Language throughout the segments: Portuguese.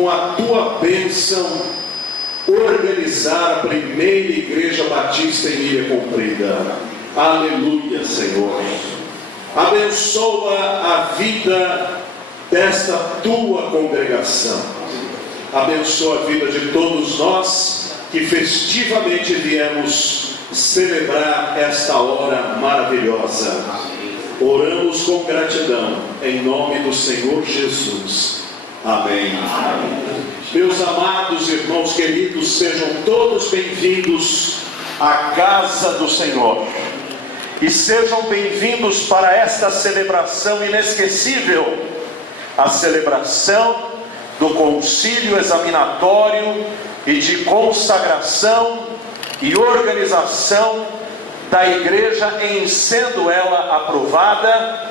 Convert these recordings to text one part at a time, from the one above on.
com a tua bênção, organizar a primeira igreja batista em Ilha Comprida. Aleluia, Senhor. Abençoa a vida desta tua congregação. Abençoa a vida de todos nós que festivamente viemos celebrar esta hora maravilhosa. Oramos com gratidão, em nome do Senhor Jesus. Amém. Meus amados irmãos queridos, sejam todos bem-vindos à casa do Senhor. E sejam bem-vindos para esta celebração inesquecível, a celebração do concílio examinatório e de consagração e organização da igreja, em sendo ela aprovada.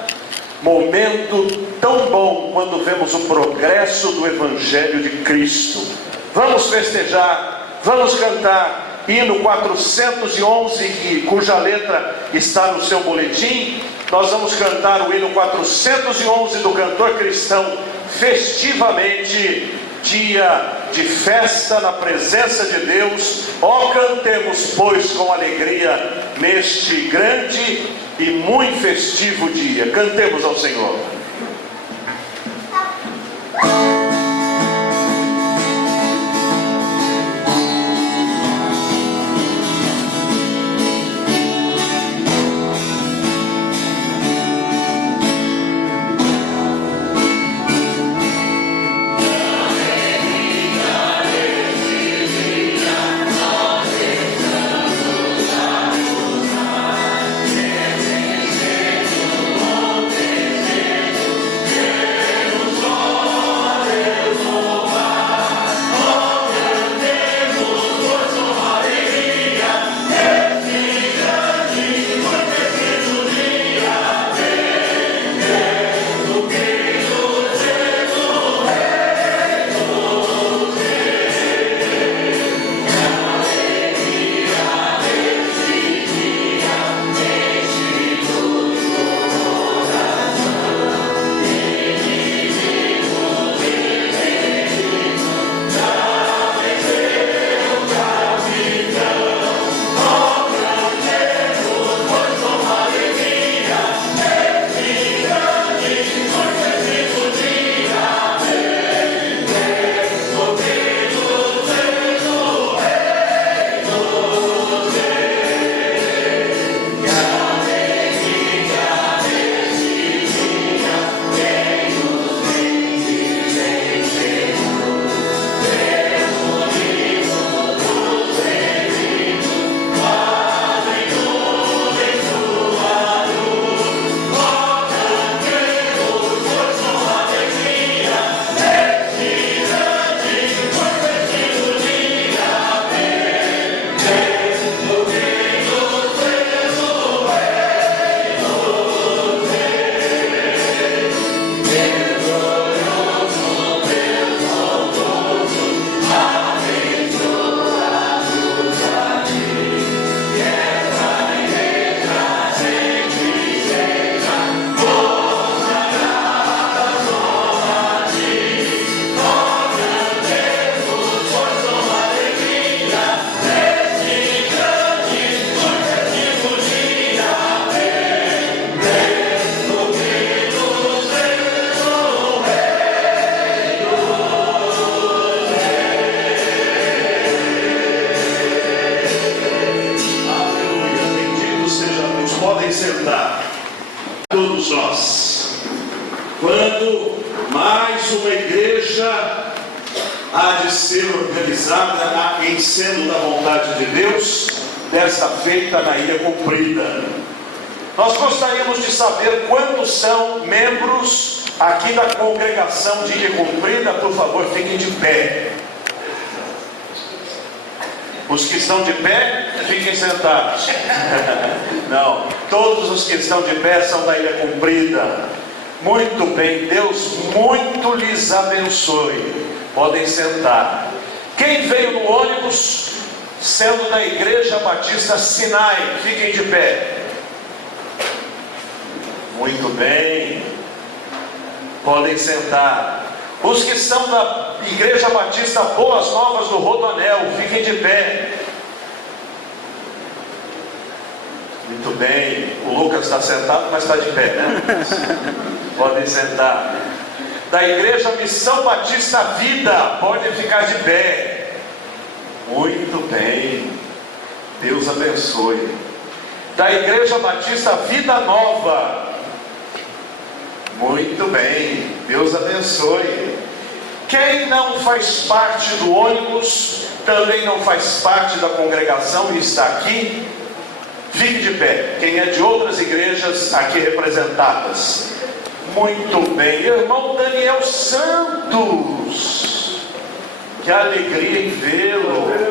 Momento tão bom quando vemos o progresso do Evangelho de Cristo. Vamos festejar, vamos cantar hino 411, cuja letra está no seu boletim. Nós vamos cantar o hino 411 do cantor cristão, festivamente, dia de festa na presença de Deus. Ó, cantemos, pois, com alegria neste grande e muito festivo dia. Cantemos ao Senhor. Todos nós, quando mais uma igreja há de ser organizada em sendo da vontade de Deus, desta feita na Ilha Comprida. Nós gostaríamos de saber quantos são membros aqui da congregação de Ilha Comprida. Por favor, fiquem de pé. Os que estão de pé, fiquem sentados. Não, todos os que estão de pé são da Ilha Comprida. Muito bem, Deus muito lhes abençoe. Podem sentar. Quem veio no ônibus, sendo da Igreja Batista Sinai, fiquem de pé. Muito bem. Podem sentar. Os que são da Igreja Batista Boas Novas do Rodoanel, fiquem de pé. Muito bem, o Lucas está sentado, mas está de pé, né? Podem sentar. Da Igreja Missão Batista Vida, podem ficar de pé. Muito bem, Deus abençoe. Da Igreja Batista Vida Nova, muito bem, Deus abençoe. Quem não faz parte do ônibus, também não faz parte da congregação e está aqui, fique de pé. Quem é de outras igrejas aqui representadas? Muito bem, irmão Daniel Santos, que alegria em vê-lo.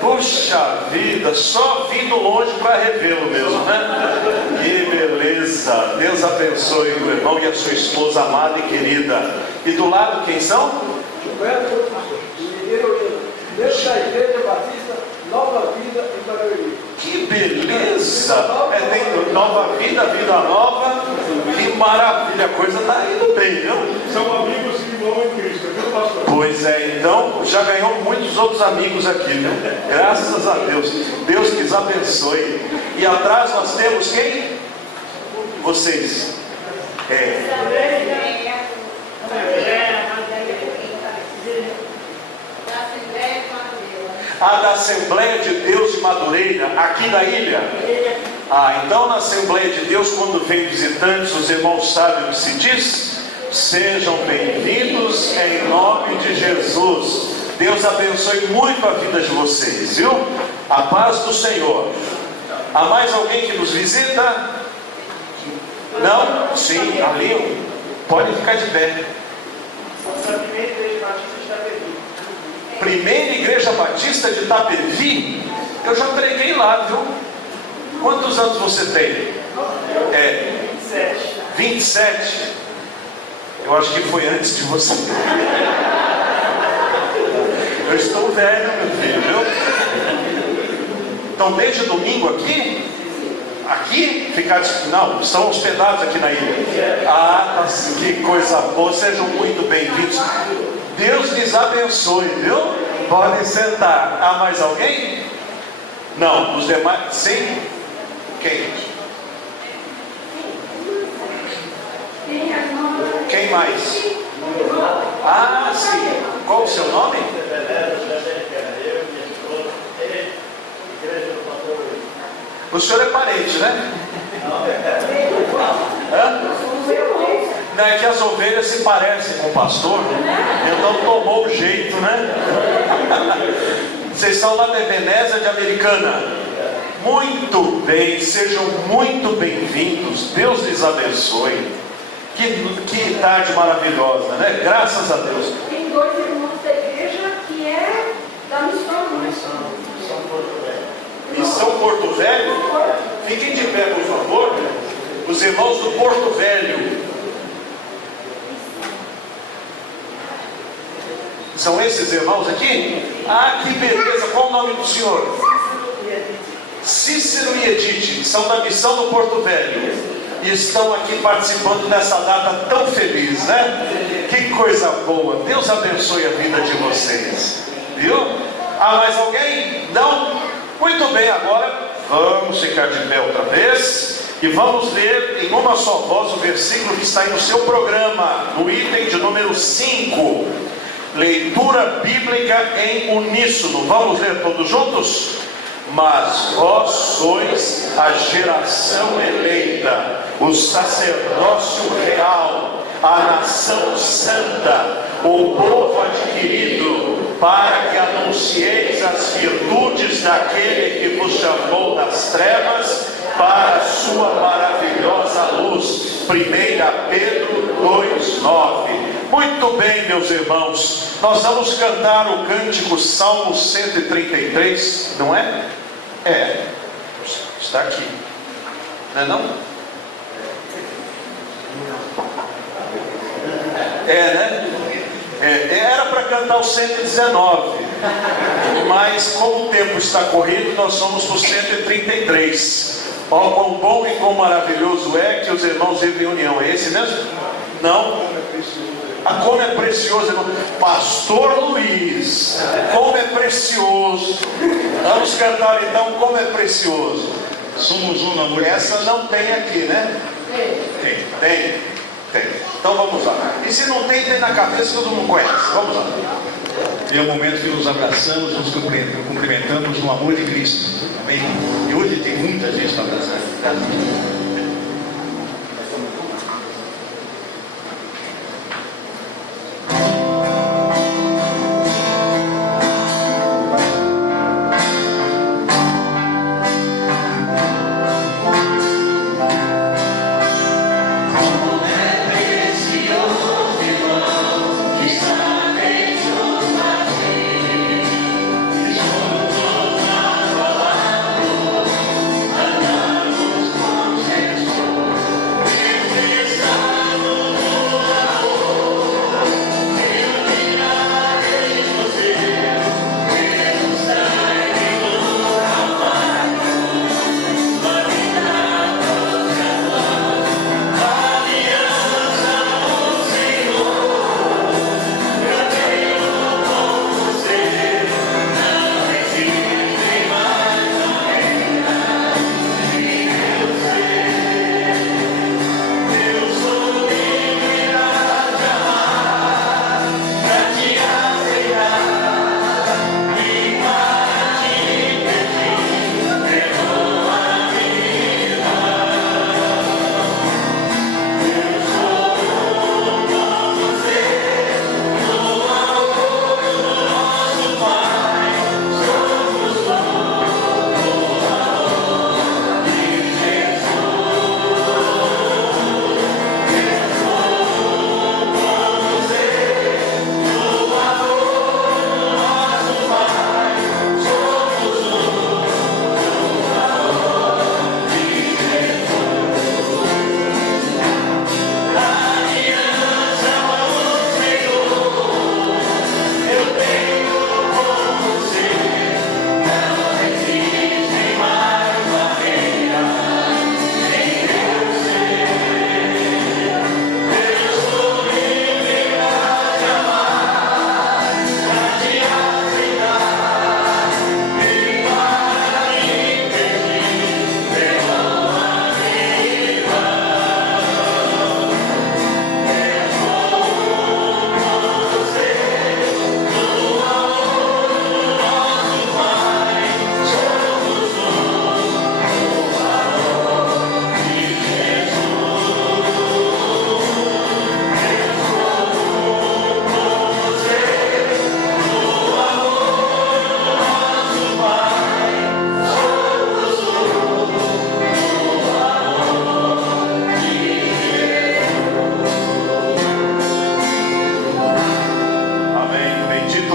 Puxa vida, só vindo longe para revê-lo mesmo, né? Que beleza, Deus abençoe o irmão e a sua esposa amada e querida. E do lado quem são? Gilberto, dentro da Igreja Batista Nova Vida em Barueri. Que beleza! Tem Nova Vida, Vida Nova. Que maravilha, a coisa está indo bem, viu? São amigos e irmãos em Cristo, viu, pastor? Pois é, então já ganhou muitos outros amigos aqui, viu? Graças a Deus. Deus que os abençoe. E atrás nós temos quem? Vocês. Da Assembleia de Deus de Madureira, aqui da ilha. Então na Assembleia de Deus, quando vem visitantes, os irmãos sabem o que se diz? Sejam bem-vindos em nome de Jesus. Deus abençoe muito a vida de vocês, viu? A paz do Senhor. Há mais alguém que nos visita? Não? Sim, ali. Pode ficar de pé. Primeira Igreja Batista de Itapevi? Eu já preguei lá, viu? Quantos anos você tem? 27. Eu acho que foi antes de você. Eu estou velho, meu filho, viu? Então desde domingo aqui? Aqui? Não, estão hospedados aqui na ilha. Que coisa boa, sejam muito bem-vindos. Deus lhes abençoe, viu? Podem sentar. Há mais alguém? Não, os demais, sim? Quem? Quem mais? Sim. Qual o seu nome? O senhor é parente, né? Não, é que as ovelhas se parecem com o pastor, então tomou o jeito, né? Vocês são lá da Ebenezer de Americana. Muito bem, sejam muito bem-vindos. Deus lhes abençoe. Que tarde maravilhosa, né? Graças a Deus. Tem dois irmãos da igreja que é da missão, Missão Porto Velho? Fiquem de pé, por favor. Os irmãos do Porto Velho. São esses irmãos aqui? Que beleza! Qual o nome do senhor? Cícero e Edith. São da missão do Porto Velho. E estão aqui participando dessa data tão feliz, né? Que coisa boa. Deus abençoe a vida de vocês. Viu? Há mais alguém? Não? Muito bem, agora vamos ficar de pé outra vez e vamos ler em uma só voz o versículo que está aí no seu programa, no item de número 5. Leitura bíblica em uníssono. Vamos ler todos juntos? Mas vós sois a geração eleita, o sacerdócio real, a nação santa, o povo adquirido, para que anuncieis as virtudes daquele que vos chamou das trevas para a sua maravilhosa luz. 1 Pedro 2:9. Muito bem, meus irmãos, nós vamos cantar o cântico Salmo 133, não é? Está aqui, não é não? Né? Era para cantar o 119, mas como o tempo está corrido, nós somos para o 133. Ó, quão bom e quão maravilhoso é que os irmãos vivem em união. É esse mesmo? Não? Ah, como é precioso, irmão. Pastor Luiz, como é precioso. Vamos cantar então, como é precioso. Somos uma mulher. Essa não tem aqui, né? Tem. Então vamos lá. E se não tem, tem na cabeça, todo mundo conhece. Vamos lá. E é o momento que nos abraçamos, nos cumprimentamos no amor de Cristo. Amém? E hoje tem muita gente para abraçar.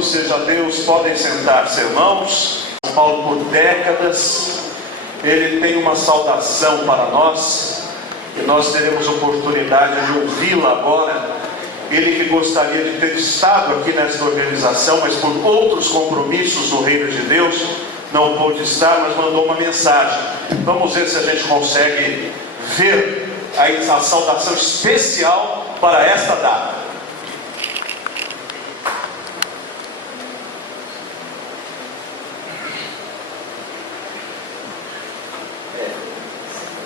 Seja Deus, podem sentar-se, irmãos. Paulo, por décadas, ele tem uma saudação para nós, e nós teremos oportunidade de ouvi-la agora. Ele que gostaria de ter estado aqui nesta organização, mas por outros compromissos do Reino de Deus, não pôde estar, mas mandou uma mensagem. Vamos ver se a gente consegue ver a saudação especial para esta data.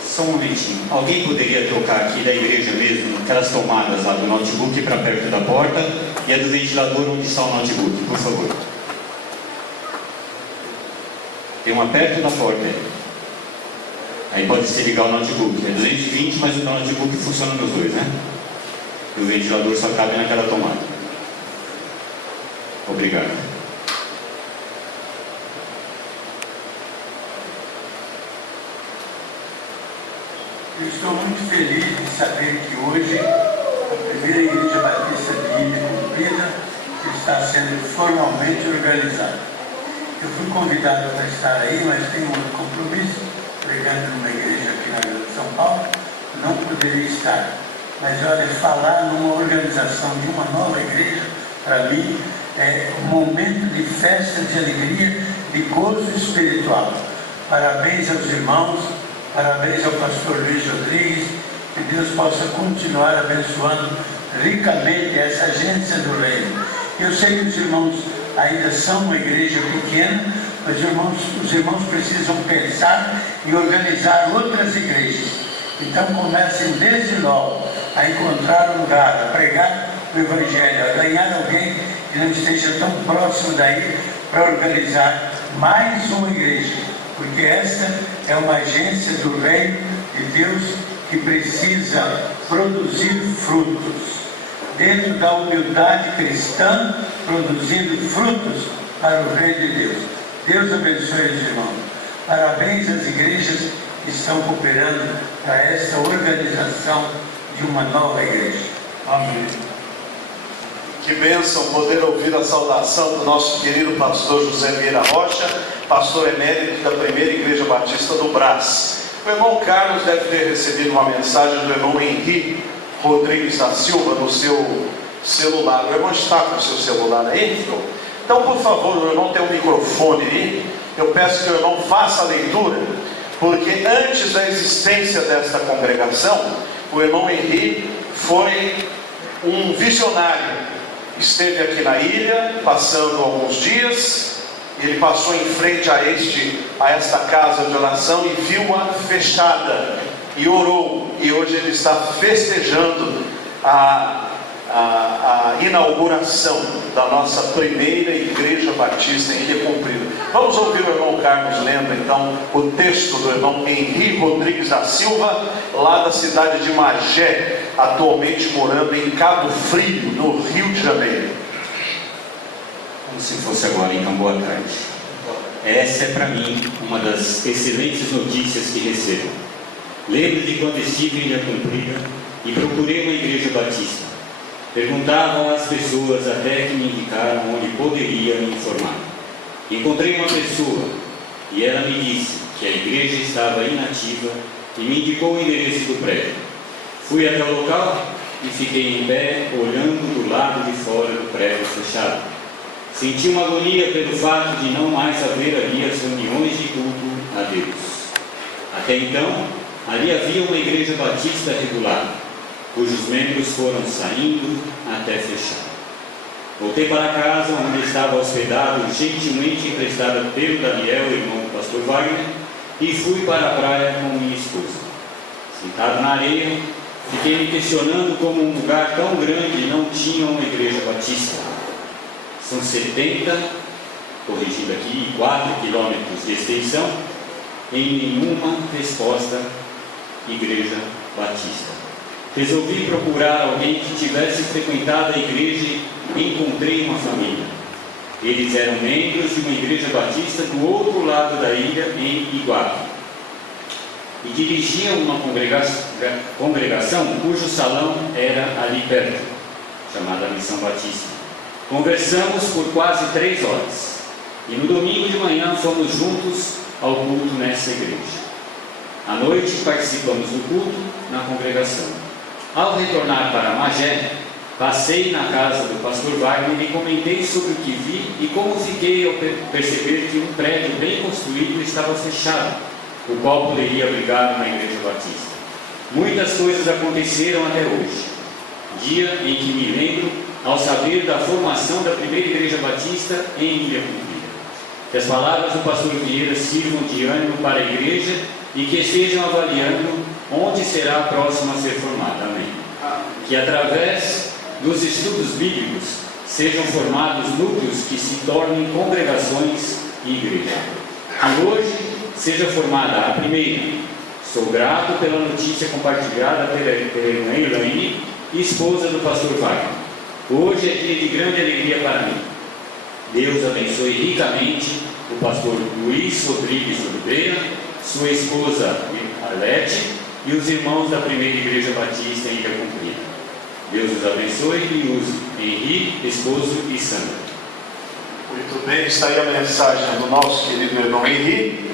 Só um momentinho. Alguém poderia trocar aqui da igreja mesmo, aquelas tomadas lá do notebook para perto da porta e a do ventilador onde está o notebook, por favor. Tem uma perto da porta aí. Aí pode se ligar o notebook. É 220, mas o notebook funciona nos dois, né? E o ventilador só cabe naquela tomada. Obrigado. Eu estou muito feliz de saber que hoje a primeira Igreja Batista de Ilha Comprida está sendo formalmente organizada. Eu fui convidado para estar aí, mas tenho um compromisso, pregando numa igreja aqui na Vila de São Paulo, não poderia estar. Mas olha, falar numa organização de uma nova igreja, para mim, é um momento de festa, de alegria, de gozo espiritual. Parabéns aos irmãos. Parabéns ao pastor Luiz Rodrigues, que Deus possa continuar abençoando ricamente essa agência do reino. Eu sei que os irmãos ainda são uma igreja pequena, mas os irmãos precisam pensar e organizar outras igrejas. Então comecem desde logo a encontrar um lugar, a pregar o Evangelho, a ganhar alguém que não esteja tão próximo daí para organizar mais uma igreja, porque esta é uma agência do reino de Deus que precisa produzir frutos. Dentro da humildade cristã, produzindo frutos para o reino de Deus. Deus abençoe os irmãos. Parabéns às igrejas que estão cooperando para esta organização de uma nova igreja. Amém. Que bênção poder ouvir a saudação do nosso querido pastor José Vieira Rocha, pastor emérito da Primeira Igreja Batista do Brás. O irmão Carlos deve ter recebido uma mensagem do irmão Henri Rodrigues da Silva no seu celular. O irmão está com o seu celular aí? Então, por favor, o irmão tem um microfone aí. Eu peço que o irmão faça a leitura, porque antes da existência desta congregação, o irmão Henri foi um visionário. Esteve aqui na ilha, passando alguns dias. Ele passou em frente a esta casa de oração e viu-a fechada e orou, e hoje ele está festejando a inauguração da nossa primeira Igreja Batista em Ilha Comprida. Vamos ouvir o irmão Carlos lendo então o texto do irmão Henri Rodrigues da Silva, lá da cidade de Magé, atualmente morando em Cabo Frio, no Rio de Janeiro. Como se fosse agora, então, boa tarde. Essa é para mim uma das excelentes notícias que recebo. Lembro de quando estive em Ilha Comprida e procurei uma igreja batista. Perguntavam às pessoas até que me indicaram onde poderia me informar. Encontrei uma pessoa e ela me disse que a igreja estava inativa e me indicou o endereço do prédio. Fui até o local e fiquei em pé, olhando do lado de fora do prédio fechado. Senti uma agonia pelo fato de não mais haver ali as reuniões de culto a Deus. Até então, ali havia uma igreja batista regular, cujos membros foram saindo até fechar. Voltei para casa, onde estava hospedado, gentilmente emprestado pelo Daniel, irmão do pastor Wagner, e fui para a praia com minha esposa. Sentado na areia, fiquei me questionando como um lugar tão grande não tinha uma igreja batista. São 70, corrigindo aqui, 4 quilômetros de extensão, em nenhuma resposta igreja batista. Resolvi procurar alguém que tivesse frequentado a igreja e encontrei uma família. Eles eram membros de uma igreja batista do outro lado da ilha, em Iguape, e dirigiam uma congregação cujo salão era ali perto, chamada Missão Batista. Conversamos por quase 3 horas, e no domingo de manhã fomos juntos ao culto nessa igreja. À noite participamos do culto na congregação. Ao retornar para Magé, passei na casa do pastor Wagner e comentei sobre o que vi e como fiquei ao perceber que um prédio bem construído estava fechado, o qual poderia abrigar uma igreja batista. Muitas coisas aconteceram até hoje, dia em que me lembro ao saber da formação da primeira igreja batista em Ilha Comprida. Que as palavras do pastor Vieira sirvam de ânimo para a igreja e que estejam avaliando onde será a próxima a ser formada. Amém. Que através dos estudos bíblicos sejam formados núcleos que se tornem congregações e igreja. Que hoje seja formada a primeira. Sou grato pela notícia compartilhada pela irmã Elaine, esposa do pastor Wagner. Hoje é dia de grande alegria para mim. Deus abençoe ricamente o pastor Luiz Rodrigues Oliveira, sua esposa Arlete e os irmãos da primeira igreja batista em Ilha Comprida. Deus os abençoe e use Henri, esposo e Sandra. Muito bem, está aí a mensagem do nosso querido irmão Henri.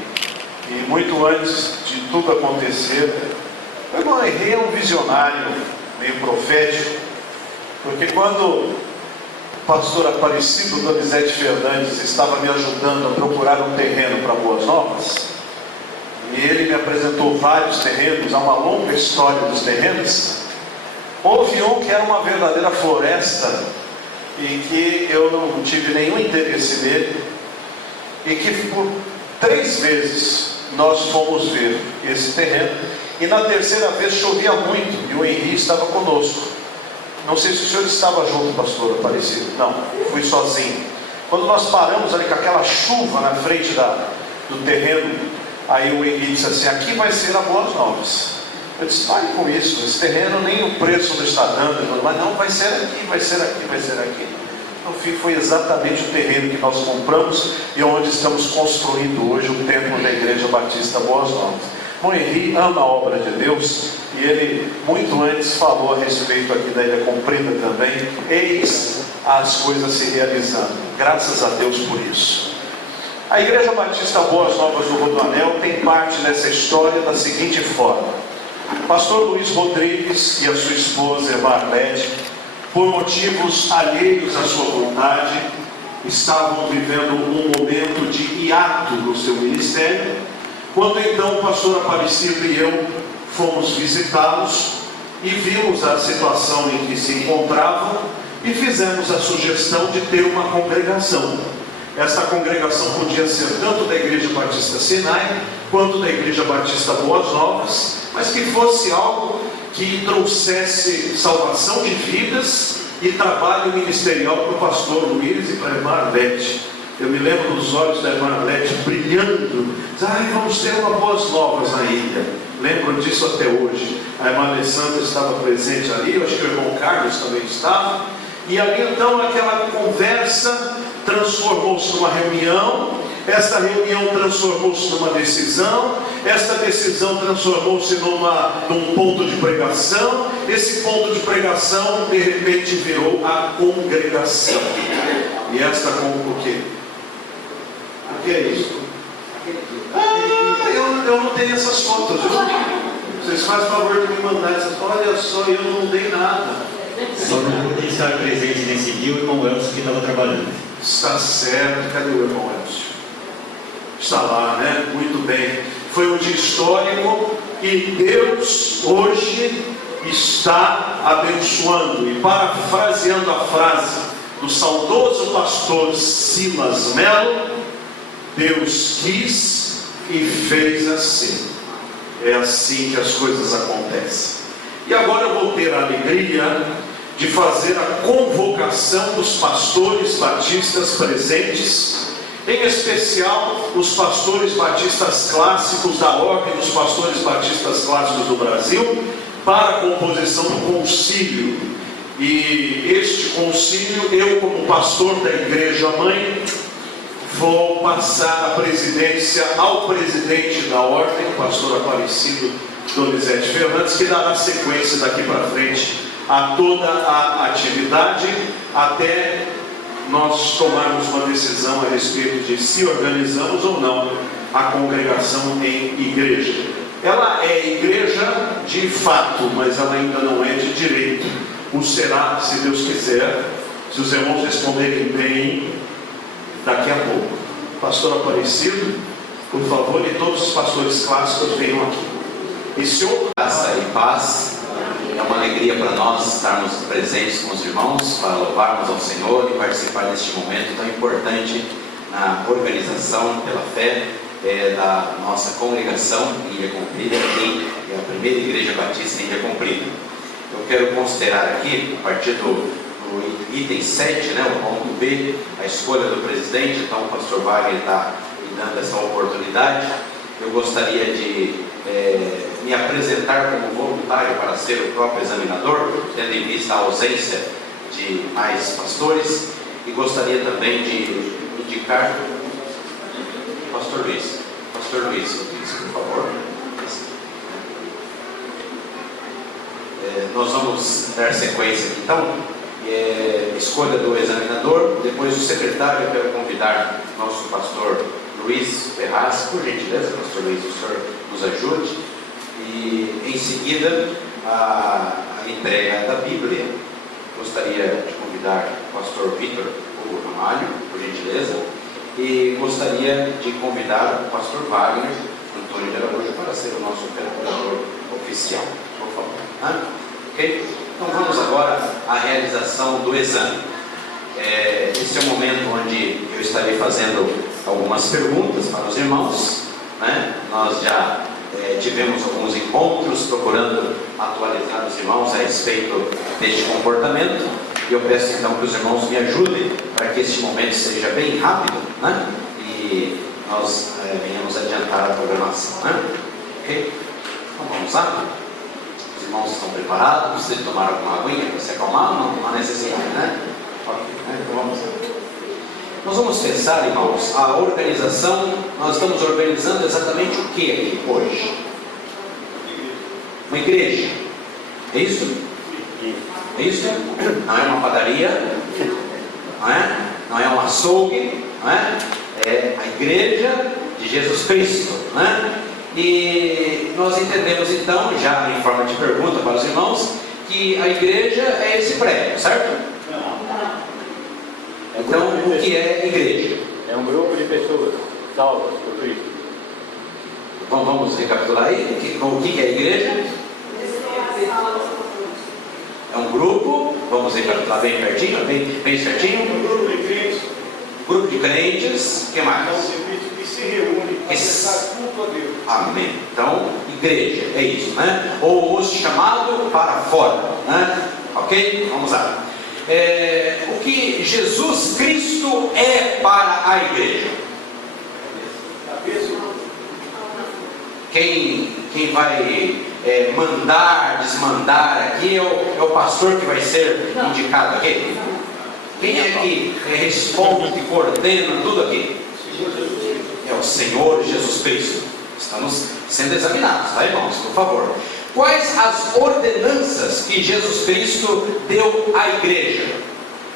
E muito antes de tudo acontecer, o irmão Henri é um visionário, meio profético, porque quando o pastor Aparecido Donizete Fernandes estava me ajudando a procurar um terreno para Boas Novas, e ele me apresentou vários terrenos, há uma longa história dos terrenos, Houve um que era uma verdadeira floresta e que eu não tive nenhum interesse nele, e que por 3 vezes nós fomos ver esse terreno, e na terceira vez chovia muito e o Henri estava conosco. Não sei se o senhor estava junto, pastor Aparecido. Não, fui sozinho. Quando nós paramos ali com aquela chuva na frente do terreno, aí o Henri disse assim: aqui vai ser a Boas Novas. Eu disse: pare com isso, esse terreno nem o preço não está dando. Mas não, vai ser aqui, vai ser aqui, vai ser aqui. No fim, foi exatamente o terreno que nós compramos e onde estamos construindo hoje o templo da Igreja Batista Boas Novas. O Henri ama a obra de Deus e ele muito antes falou a respeito aqui da Ilha Comprida também. Eis as coisas se realizando, graças a Deus por isso. A Igreja Batista Boas Novas do Rodoanel tem parte nessa história da seguinte forma: pastor Luiz Rodrigues e a sua esposa Irmã Arlete, por motivos alheios à sua vontade, estavam vivendo um momento de hiato no seu ministério, quando então o pastor Aparecido e eu fomos visitá-los e vimos a situação em que se encontravam e fizemos a sugestão de ter uma congregação. Esta congregação podia ser tanto da Igreja Batista Sinai, quanto da Igreja Batista Boas Novas, mas que fosse algo que trouxesse salvação de vidas e trabalho ministerial para o pastor Luiz e para a irmã Arlete. Eu me lembro dos olhos da irmã Arlete brilhando. Ai, vamos ter uma Boas Novas na ilha. Lembro disso até hoje. A irmã Alessandra estava presente ali, eu acho que o irmão Carlos também estava. E ali então aquela conversa transformou-se numa reunião. Esta reunião transformou-se numa decisão. Esta decisão transformou-se num ponto de pregação. Esse ponto de pregação de repente virou a congregação. E esta o quê? O que é isso? Eu não tenho essas fotos. Vocês fazem favor de me mandar essas fotos. Olha só, eu não dei nada. Só não pude estar presente nesse dia o irmão Elcio que estava trabalhando. Está certo. Cadê o irmão Elcio? Está lá, né? Muito bem. Foi um dia histórico e Deus hoje está abençoando. E parafraseando a frase do saudoso pastor Silas Melo, Deus quis e fez assim. É assim que as coisas acontecem. E agora eu vou ter a alegria de fazer a convocação dos pastores batistas presentes, em especial os pastores batistas clássicos da Ordem dos Pastores Batistas Clássicos do Brasil, para a composição do concílio. E este concílio, eu como pastor da Igreja Mãe, vou passar a presidência ao presidente da Ordem, o pastor Aparecido Donizete Fernandes, que dará sequência daqui para frente a toda a atividade, até nós tomarmos uma decisão a respeito de se organizamos ou não a congregação em igreja. Ela é igreja de fato, mas ela ainda não é de direito. O será, se Deus quiser, se os irmãos responderem bem, daqui a pouco. Pastor Aparecido, por favor, e todos os pastores clássicos venham aqui. E Senhor, graça e paz. É uma alegria para nós estarmos presentes com os irmãos, para louvarmos ao Senhor e participar deste momento tão importante na organização pela fé da nossa congregação em Ilha Comprida, que é a primeira igreja batista em Ilha Comprida. Eu quero considerar aqui, a partir do item 7, né, o ponto B, a escolha do presidente. Então o pastor Wagner está me dando essa oportunidade. Eu gostaria de me apresentar como voluntário para ser o próprio examinador, tendo em vista a ausência de mais pastores, e gostaria também de indicar o pastor Luiz. Pastor Luiz, por favor. Nós vamos dar sequência aqui, então, escolha do examinador. Depois do secretário, eu quero convidar nosso pastor Luiz Ferraz, por gentileza, pastor Luiz, o senhor nos ajude. E em seguida, a entrega da Bíblia. Gostaria de convidar o pastor Vitor Ramalho, por gentileza, e gostaria de convidar o pastor Wagner Antônio de Araújo para ser o nosso interpretador oficial, por favor. Ok? Então vamos agora à realização do exame. Esse é o momento onde eu estarei fazendo algumas perguntas para os irmãos, né? Nós já tivemos alguns encontros procurando atualizar os irmãos a respeito deste comportamento, e eu peço então que os irmãos me ajudem para que este momento seja bem rápido, né? E nós venhamos adiantar a programação, né? Ok? Então vamos lá? Os irmãos estão preparados? Precisa de tomar alguma aguinha para se acalmar? Não há necessidade, né? Ok, então vamos lá. Nós vamos pensar, irmãos, a organização. Nós estamos organizando exatamente o que aqui hoje? Uma igreja. É isso? É isso? Não é uma padaria, não é? Não é um açougue, não é? É a igreja de Jesus Cristo, né? E nós entendemos então, já em forma de pergunta para os irmãos, que a igreja é esse prédio, certo? Então, o que é igreja? É um grupo de pessoas salvas por Cristo. Então, vamos recapitular aí, o que é igreja? É um grupo, vamos recapitular bem pertinho, bem certinho. Um grupo de crentes. Grupo de crentes, o que mais? Que se reúne para prestar culto a Deus. Amém. Então, igreja, é isso, né? Ou os chamado para fora, né? Ok? Vamos lá. O que Jesus Cristo é para a igreja? Quem vai mandar, desmandar aqui é o pastor que vai ser indicado aqui? Quem é que responde, que coordena tudo aqui? É o Senhor Jesus Cristo. Estamos sendo examinados, tá, irmãos? Por favor. Quais as ordenanças que Jesus Cristo deu à igreja?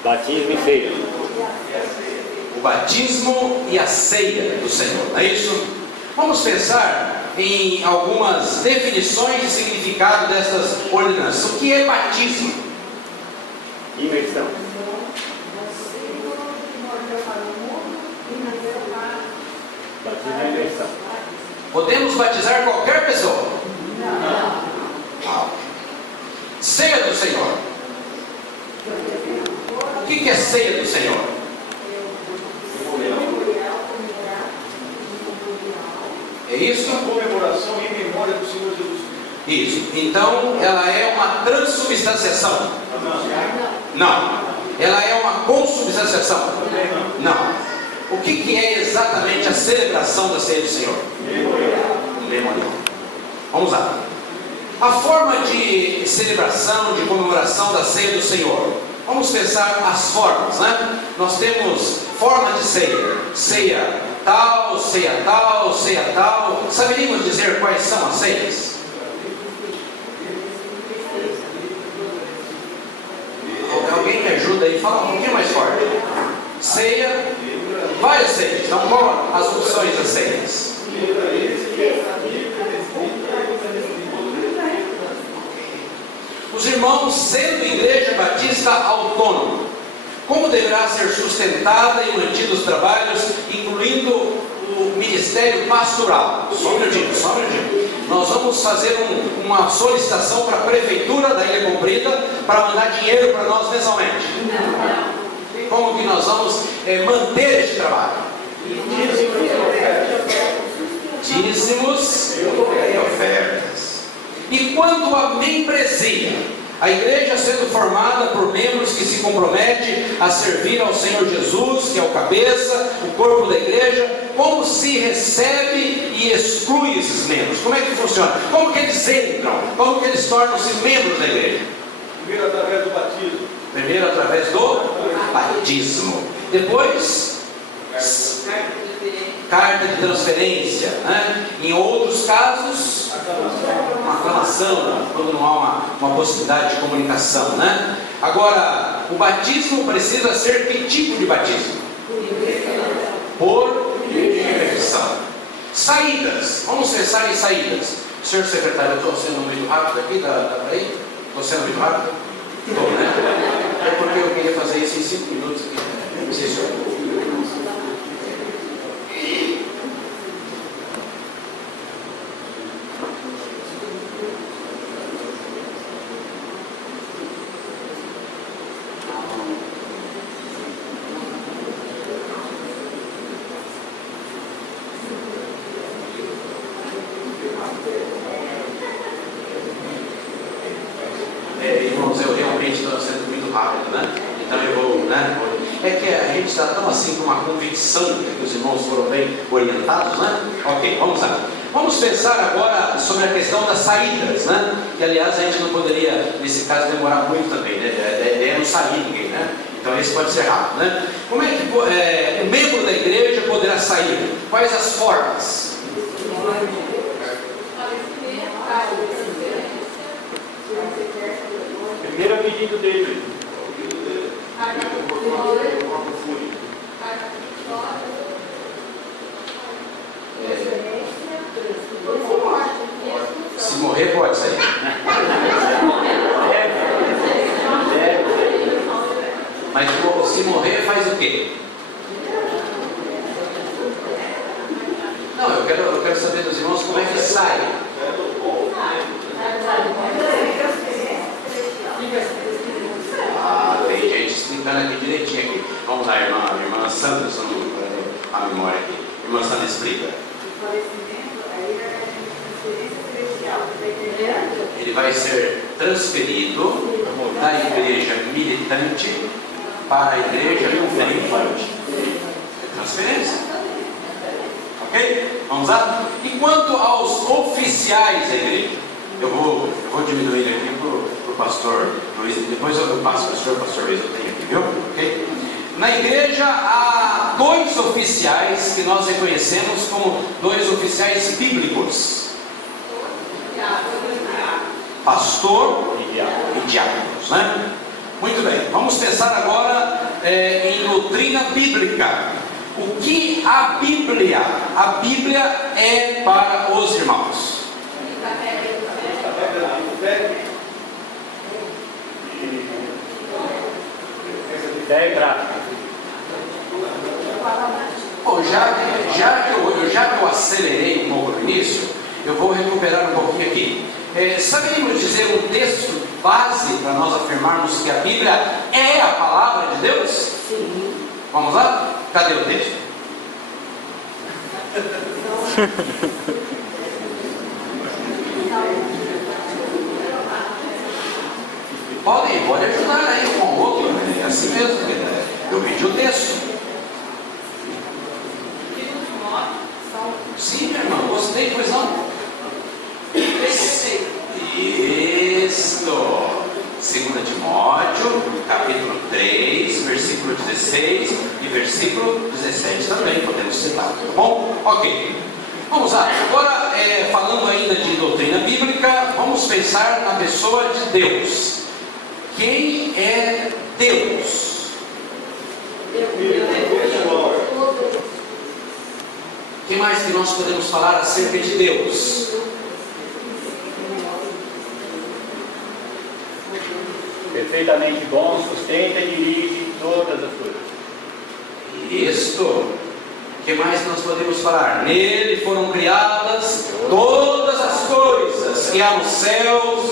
Batismo e ceia. O batismo e a ceia do Senhor, não é isso? Vamos pensar em algumas definições de significado dessas ordenanças. O que é batismo? Imersão. Batismo e imersão. Podemos batizar qualquer pessoa? Não. Ceia do Senhor. O que é ceia do Senhor? É isso? Comemoração em memória do Senhor Jesus Cristo. Isso. Então, ela é uma transubstanciação? Não. Ela é uma consubstanciação? Não. O que é exatamente a celebração da ceia do Senhor? Memorial. Vamos lá. A forma de celebração, de comemoração da ceia do Senhor. Vamos pensar as formas, né? Nós temos forma de ceia. Ceia tal, ceia tal, ceia tal. Saberíamos dizer quais são as ceias? Alguém me ajuda aí? Fala um pouquinho mais forte. Ceia, várias ceias. Então, qual as opções das ceias? Os irmãos, sendo igreja batista autônoma, como deverá ser sustentada e mantido os trabalhos, incluindo o ministério pastoral? Só um minutinho. Nós vamos fazer uma solicitação para a prefeitura da Ilha Comprida para mandar dinheiro para nós mensalmente. Como que nós vamos manter este trabalho? Dízimos e ofertas. E quanto à membresia, a igreja sendo formada por membros que se comprometem a servir ao Senhor Jesus, que é o cabeça, o corpo da igreja, como se recebe e exclui esses membros? Como é que funciona? Como que eles entram? Como que eles tornam-se membros da igreja? Primeiro através do batismo. Primeiro através do batismo. Depois, carta de transferência, né? Em outros casos, uma aclamação, quando não há uma possibilidade de comunicação, né? Agora, o batismo precisa ser que tipo de batismo? Por imersão. Saídas, vamos pensar em saídas. Senhor secretário, eu estou sendo muito rápido aqui, dá para ir? Estou sendo muito rápido? Estou, né? É porque eu queria fazer isso em 5 minutos aqui. Não sei se eu... rápido, né? Então eu vou, né? É que a gente está tão assim com uma convicção que os irmãos foram bem orientados, né? Ok, vamos lá. Vamos pensar agora sobre a questão das saídas, né? Que aliás a gente não poderia, nesse caso, demorar muito também, né? A ideia é não sair ninguém, né? Então esse pode ser rápido, né? Como é que um membro da igreja poderá sair? Quais as formas? Primeiro é o pedido dele. Se morrer, pode sair. Mas se morrer, faz o quê? Não, eu quero saber dos irmãos como é que sai. Tem gente explicando aqui direitinho aqui. Vamos lá, irmã Sandra, só não a memória aqui. Irmã Sandra explica. Ele vai ser transferido da igreja militante para a igreja triunfante. Transferência. Ok? Vamos lá? E quanto aos oficiais da igreja? Eu vou diminuir aqui para o pastor Luiz. Depois eu passo para o pastor Luiz, eu tenho aqui, viu? Ok? Na igreja há dois oficiais que nós reconhecemos como dois oficiais bíblicos: pastor e diáconos, né? Muito bem, vamos pensar agora em doutrina bíblica. O que a Bíblia é para os irmãos? Fé e prática. Bom, já que eu acelerei um pouco no início, eu vou recuperar um pouquinho aqui. Saberíamos dizer um texto base para nós afirmarmos que a Bíblia é a palavra de Deus? Sim. Vamos lá? Cadê o texto? Pode ajudar aí um ao outro, é assim mesmo. Eu pedi o texto. Sim, meu irmão, gostei, pois não? Isto. 2 Timóteo, capítulo 3, versículo 16 e versículo 17 também, podemos citar, tá bom? Ok. Vamos lá. Agora, falando ainda de doutrina bíblica, vamos pensar na pessoa de Deus. Quem é Deus? O que mais que nós podemos falar acerca de Deus? Perfeitamente bom, sustenta e dirige todas as coisas. Isto. O que mais nós podemos falar? Nele foram criadas todas as coisas que há nos céus,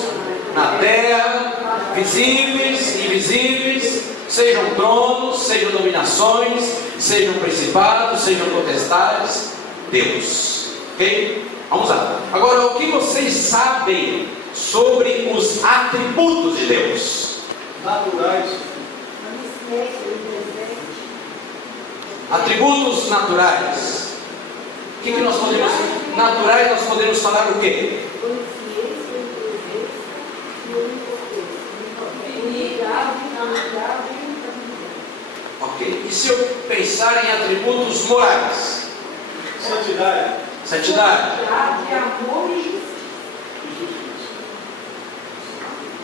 na terra, visíveis e invisíveis, sejam tronos, sejam dominações, sejam principados, sejam potestades. Deus. Ok? Vamos lá. Agora, o que vocês sabem sobre os atributos de Deus? Naturais. Atributos naturais. O que nós podemos... Naturais nós podemos falar o quê? Ok. E se eu pensar em atributos morais? Santidade. Santidade.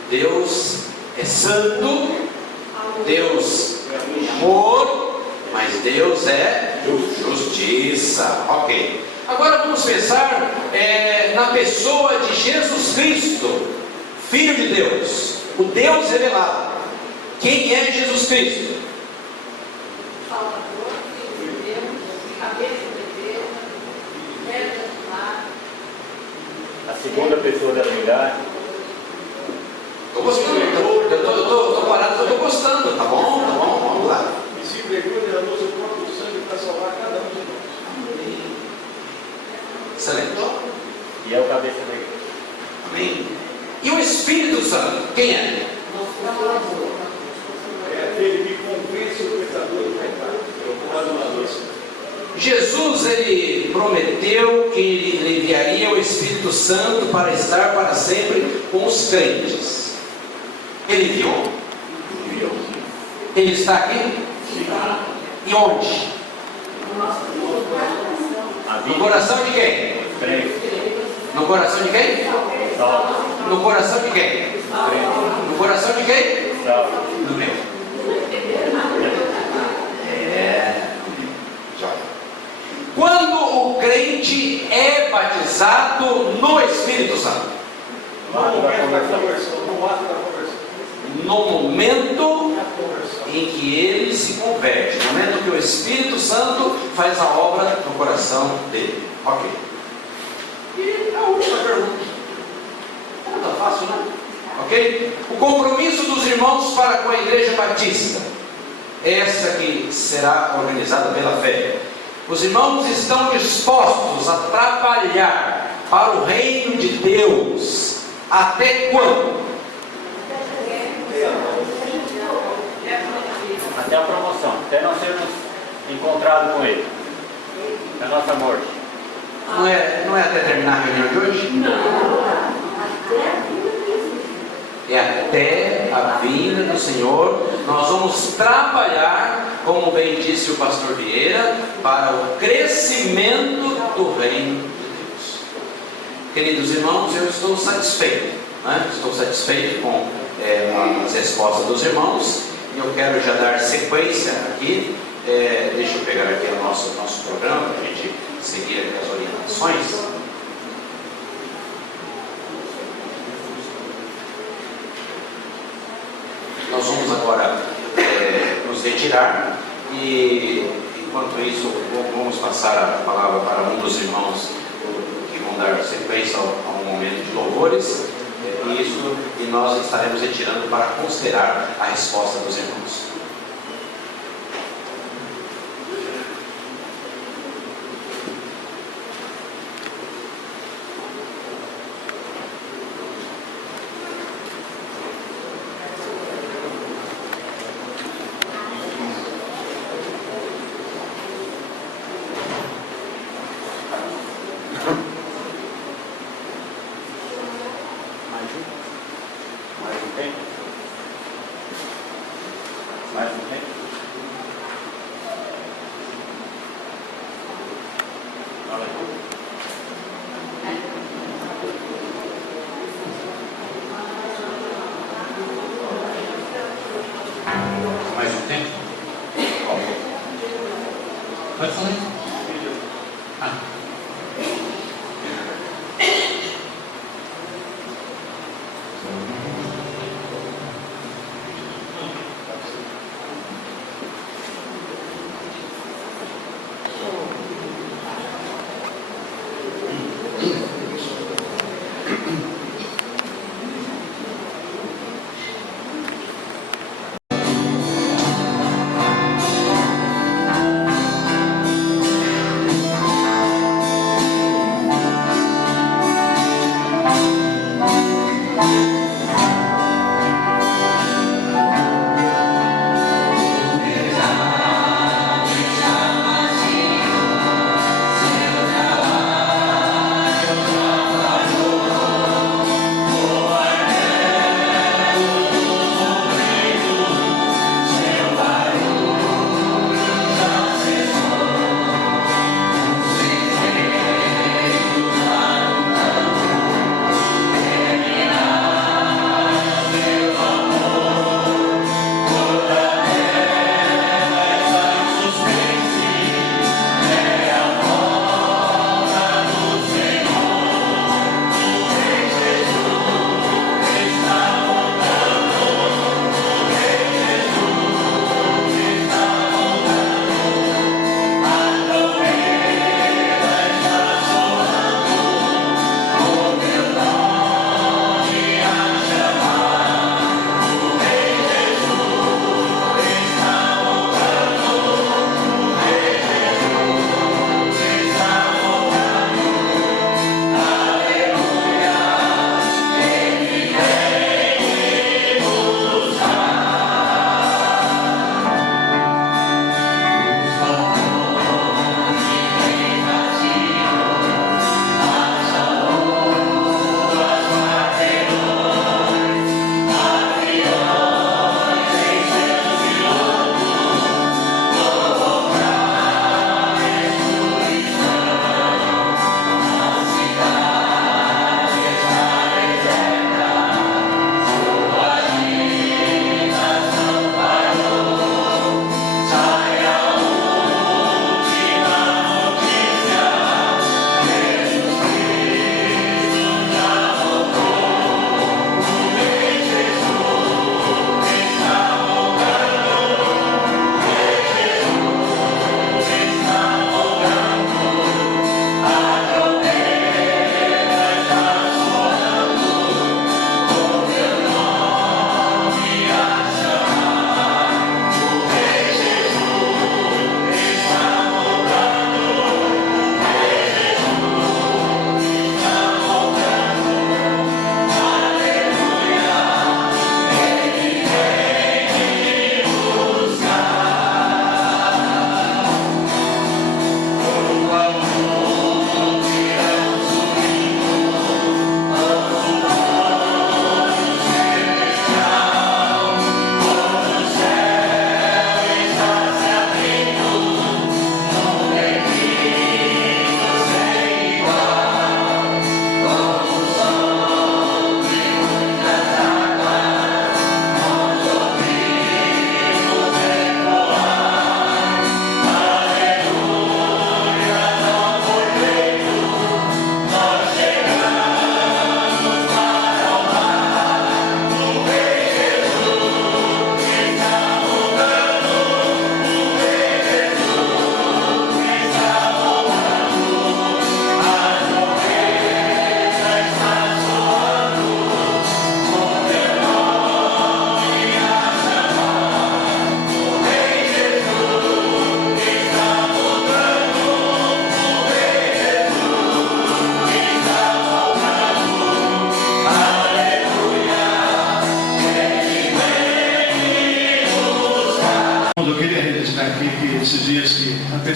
Deus é santo, Deus é amor, mas Deus é justiça. Ok. Agora vamos pensar na pessoa de Jesus Cristo, Filho de Deus, o Deus revelado. Quem é Jesus Cristo? A segunda pessoa da Trindade. Estou gostando, eu estou parado, eu estou gostando, tá bom, vamos lá. E se pregou e derramou seu próprio sangue para salvar cada um de nós. Excelente. E é o cabeça da igreja. Amém. E o Espírito Santo, quem é? Jesus, ele prometeu que ele enviaria o Espírito Santo para estar para sempre com os crentes. Ele enviou? Enviou. Ele está aqui? E onde? No coração de quem? No coração de quem? No coração de quem? No coração de quem? No meu. Quando o crente é batizado no Espírito Santo? No momento em que ele se converte, no momento que o Espírito Santo faz a obra no coração dele. Ok. E a última pergunta. Não tá fácil, né? Ok? O compromisso dos irmãos para com a Igreja Batista, essa que será organizada pela fé. Os irmãos estão dispostos a trabalhar para o reino de Deus até quando? Até a promoção, até nós sermos encontrados com Ele, na nossa morte. Não é até terminar a reunião de hoje? Não. É até a vinda do Senhor. Nós vamos trabalhar, como bem disse o pastor Vieira, para o crescimento do reino de Deus. Queridos irmãos, eu estou satisfeito, né? Estou satisfeito com as respostas dos irmãos, e eu quero já dar sequência aqui. Deixa eu pegar aqui o nosso programa para a gente seguir aqui as orientações. Nós vamos agora nos retirar, e enquanto isso vamos passar a palavra para um dos irmãos que vão dar sequência a um momento de louvores, e nós estaremos retirando para considerar a resposta dos irmãos.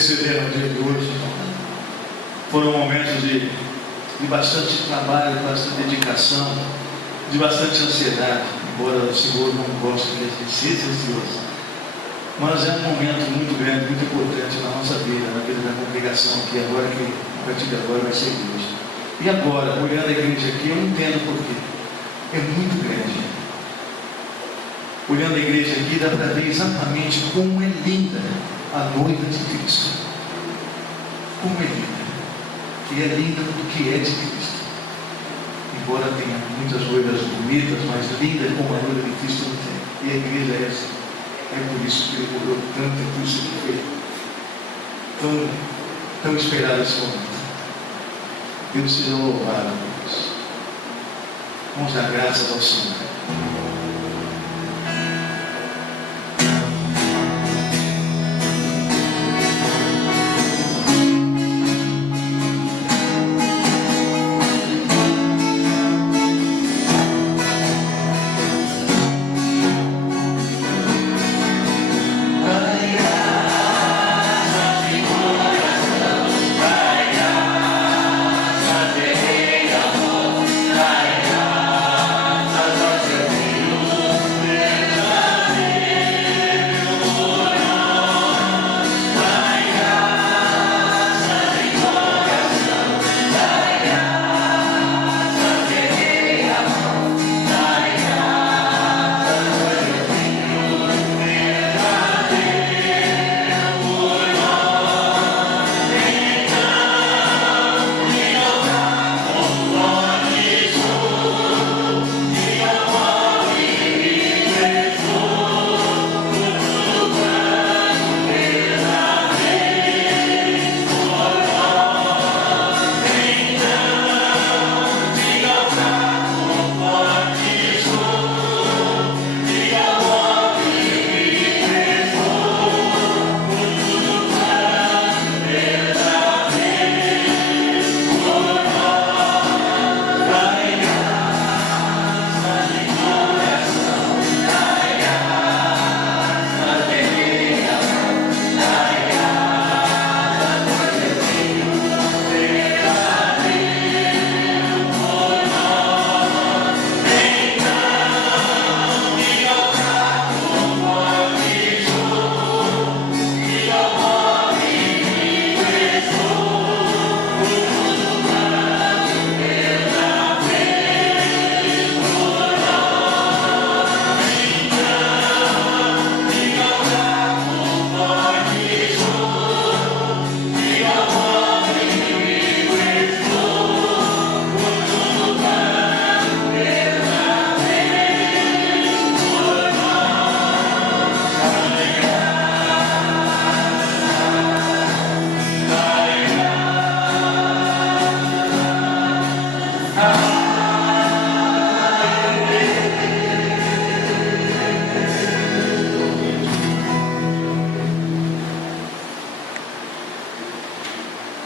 antecederam o dia de hoje foram momentos de bastante trabalho, de bastante dedicação, de bastante ansiedade, embora o Senhor não goste de exercício ansioso. Mas é um momento muito grande, muito importante na nossa vida, na vida da congregação, que agora, que a partir de agora vai ser igreja. E agora, olhando a igreja aqui, eu não entendo porquê. É muito grande. Olhando a igreja aqui, dá para ver exatamente como é linda a noiva de Cristo. Como é linda. E é linda porque é de Cristo. Embora tenha muitas noivas bonitas, mas linda como a noiva de Cristo não tem. E a igreja é essa. É por isso que ele mudou tanto, é por isso que foi tão esperado esse momento. Deus seja louvado por isso. Vamos dar graças ao Senhor.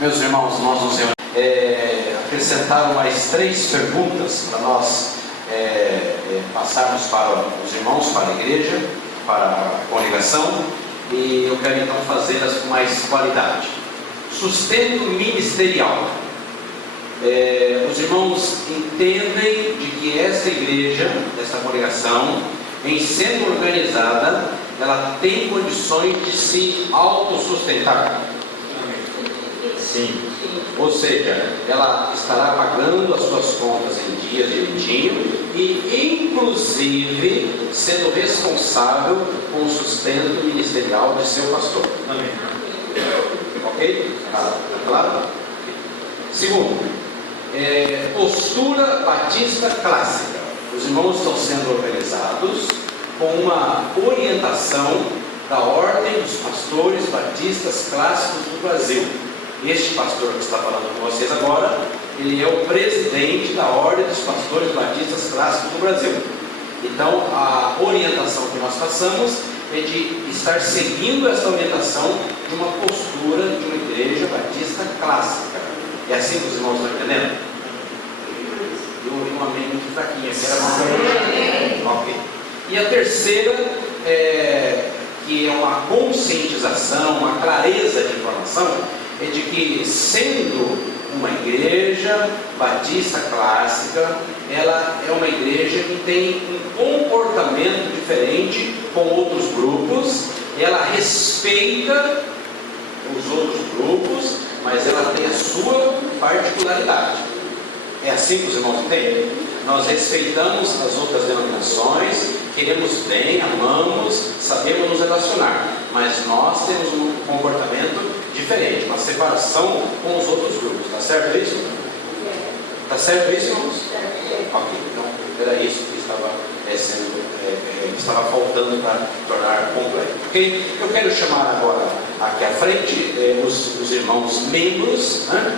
Meus irmãos, nós nos acrescentaram mais 3 perguntas para nós passarmos para os irmãos, para a igreja, para a congregação, e eu quero então fazê-las com mais qualidade. Sustento ministerial. Os irmãos entendem de que esta igreja, esta congregação, em sendo organizada, ela tem condições de se autossustentar. Sim. Ou seja, ela estará pagando as suas contas em dias direitinho e, inclusive, sendo responsável com o sustento ministerial de seu pastor. Amém. Ok? Tá claro? Segundo, postura batista clássica. Os irmãos estão sendo organizados com uma orientação da Ordem dos Pastores Batistas Clássicos do Brasil. Este pastor que está falando com vocês agora, ele é o presidente da Ordem dos Pastores Batistas Clássicos do Brasil. Então, a orientação que nós passamos é de estar seguindo essa orientação de uma postura de uma igreja batista clássica. É assim que os irmãos estão entendendo? Eu ouvi um amém muito fraquinho. Ok. E a terceira que é uma conscientização, uma clareza de informação, é de que, sendo uma igreja batista clássica, ela é uma igreja que tem um comportamento diferente com outros grupos, ela respeita os outros grupos, mas ela tem a sua particularidade. É assim que os irmãos entendem? Nós respeitamos as outras denominações, queremos bem, amamos, sabemos nos relacionar, mas nós temos um comportamento diferente, uma separação com os outros grupos. Está certo isso? Está certo isso, irmãos? Ok, então era isso que estava faltando para tornar completo. Ok? Eu quero chamar agora aqui à frente os irmãos membros, né?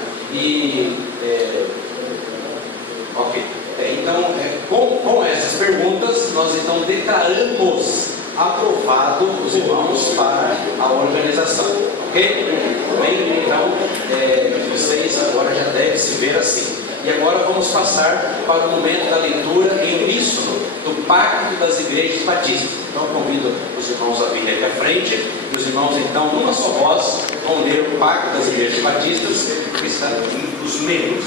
Ok. Então, com essas perguntas, nós então declaramos aprovado os irmãos para a organização. Ok? Bem, então, vocês agora já devem se ver assim. E agora vamos passar para o momento da leitura em uníssono do Pacto das Igrejas Batistas. Então, convido os irmãos a virem aqui à frente, e os irmãos, então, numa só voz, vão ler o Pacto das Igrejas Batistas, que está os membros,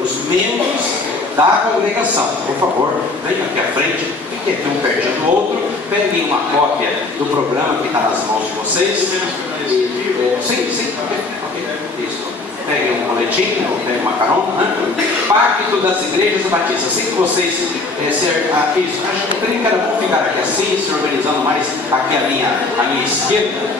os membros da congregação. Por favor, venham aqui à frente, fiquem aqui um pertinho do outro, peguem uma cópia do programa que está nas mãos de vocês. Sim, isso. Peguem um boletim, ou peguem uma carona, né? Pacto das Igrejas Batistas. Assim que vocês isso, acho que eu creio que era bom ficar aqui assim, se organizando mais aqui à minha esquerda.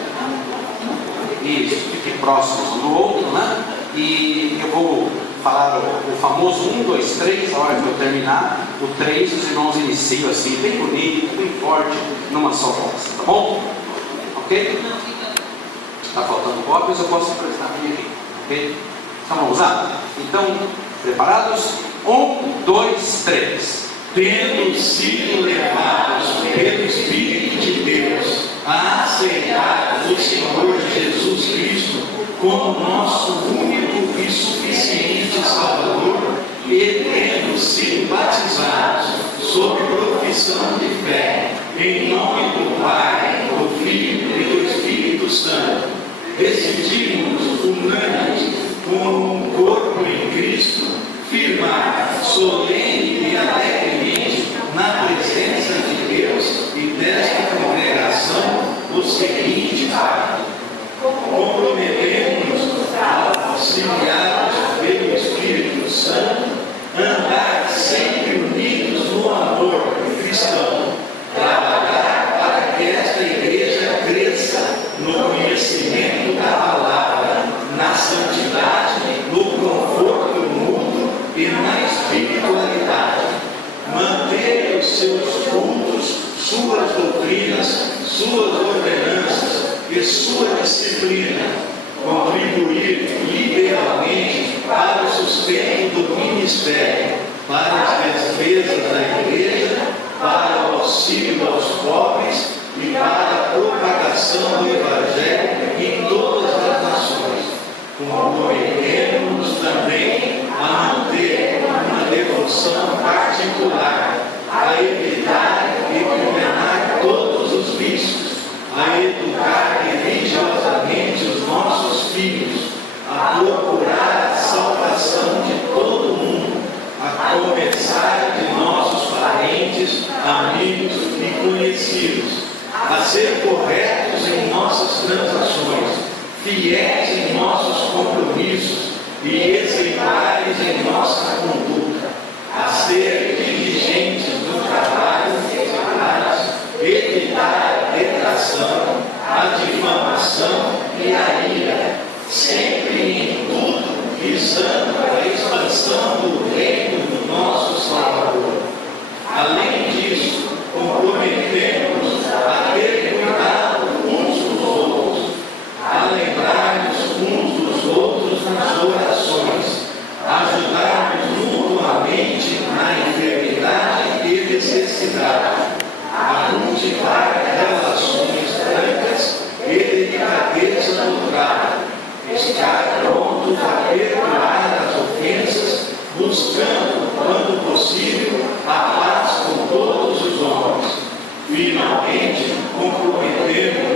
Isso, fiquem próximos um do outro, né? E eu vou falar o famoso 1, 2, 3, a hora que eu terminar, o 3, os irmãos iniciam assim, bem bonito, bem forte, numa só voz, tá bom? Ok? Está faltando cópias, eu posso emprestar a minha aqui, ok? Então vamos lá? Então, preparados? 1, 2, 3. Tendo sido levados pelo Espírito de Deus a aceitar o Senhor Jesus Cristo como nosso único e suficiente Salvador, e tendo sido batizados sob profissão de fé, em nome do Pai, do Filho e do Espírito Santo, decidimos unânimes, como um corpo em Cristo, firmar solene e alegremente na presença de Deus e desta congregação o seguinte fato: comprometemos-nos, auxiliados pelo Espírito Santo, andar sempre unidos no amor cristão, trabalhar para que esta igreja cresça no conhecimento da palavra, na santidade, no conforto mútuo e na espiritualidade, manter os seus cultos, suas doutrinas, suas ordenanças e sua disciplina, contribuir liberalmente para o sustento do ministério, para as despesas da igreja, para o auxílio aos pobres e para a propagação do Evangelho em todas as nações. Comprometemos-nos também a manter uma devoção particular, a evitar e condenar todos os vícios, a educar religiosamente os nossos filhos, a procurar a salvação de todo mundo, a começar de nossos parentes, amigos e conhecidos, a ser corretos em nossas transações, fiéis em nossos compromissos e exemplares em nossa conduta, a ser diligentes no trabalho, evitar a detração, a difamação e a ira, sempre em tudo visando a expansão do reino do nosso Salvador. Além disso, comprometemos-nos a ter cuidado uns dos outros, a lembrar-nos uns dos outros nas orações, ajudar-nos mutuamente na enfermidade e necessidade, a cultivar relações francas e delicadeza no trato, estar prontos a perdoar as ofensas, buscando, quando possível, a paz com todos os homens. Finalmente, comprometemos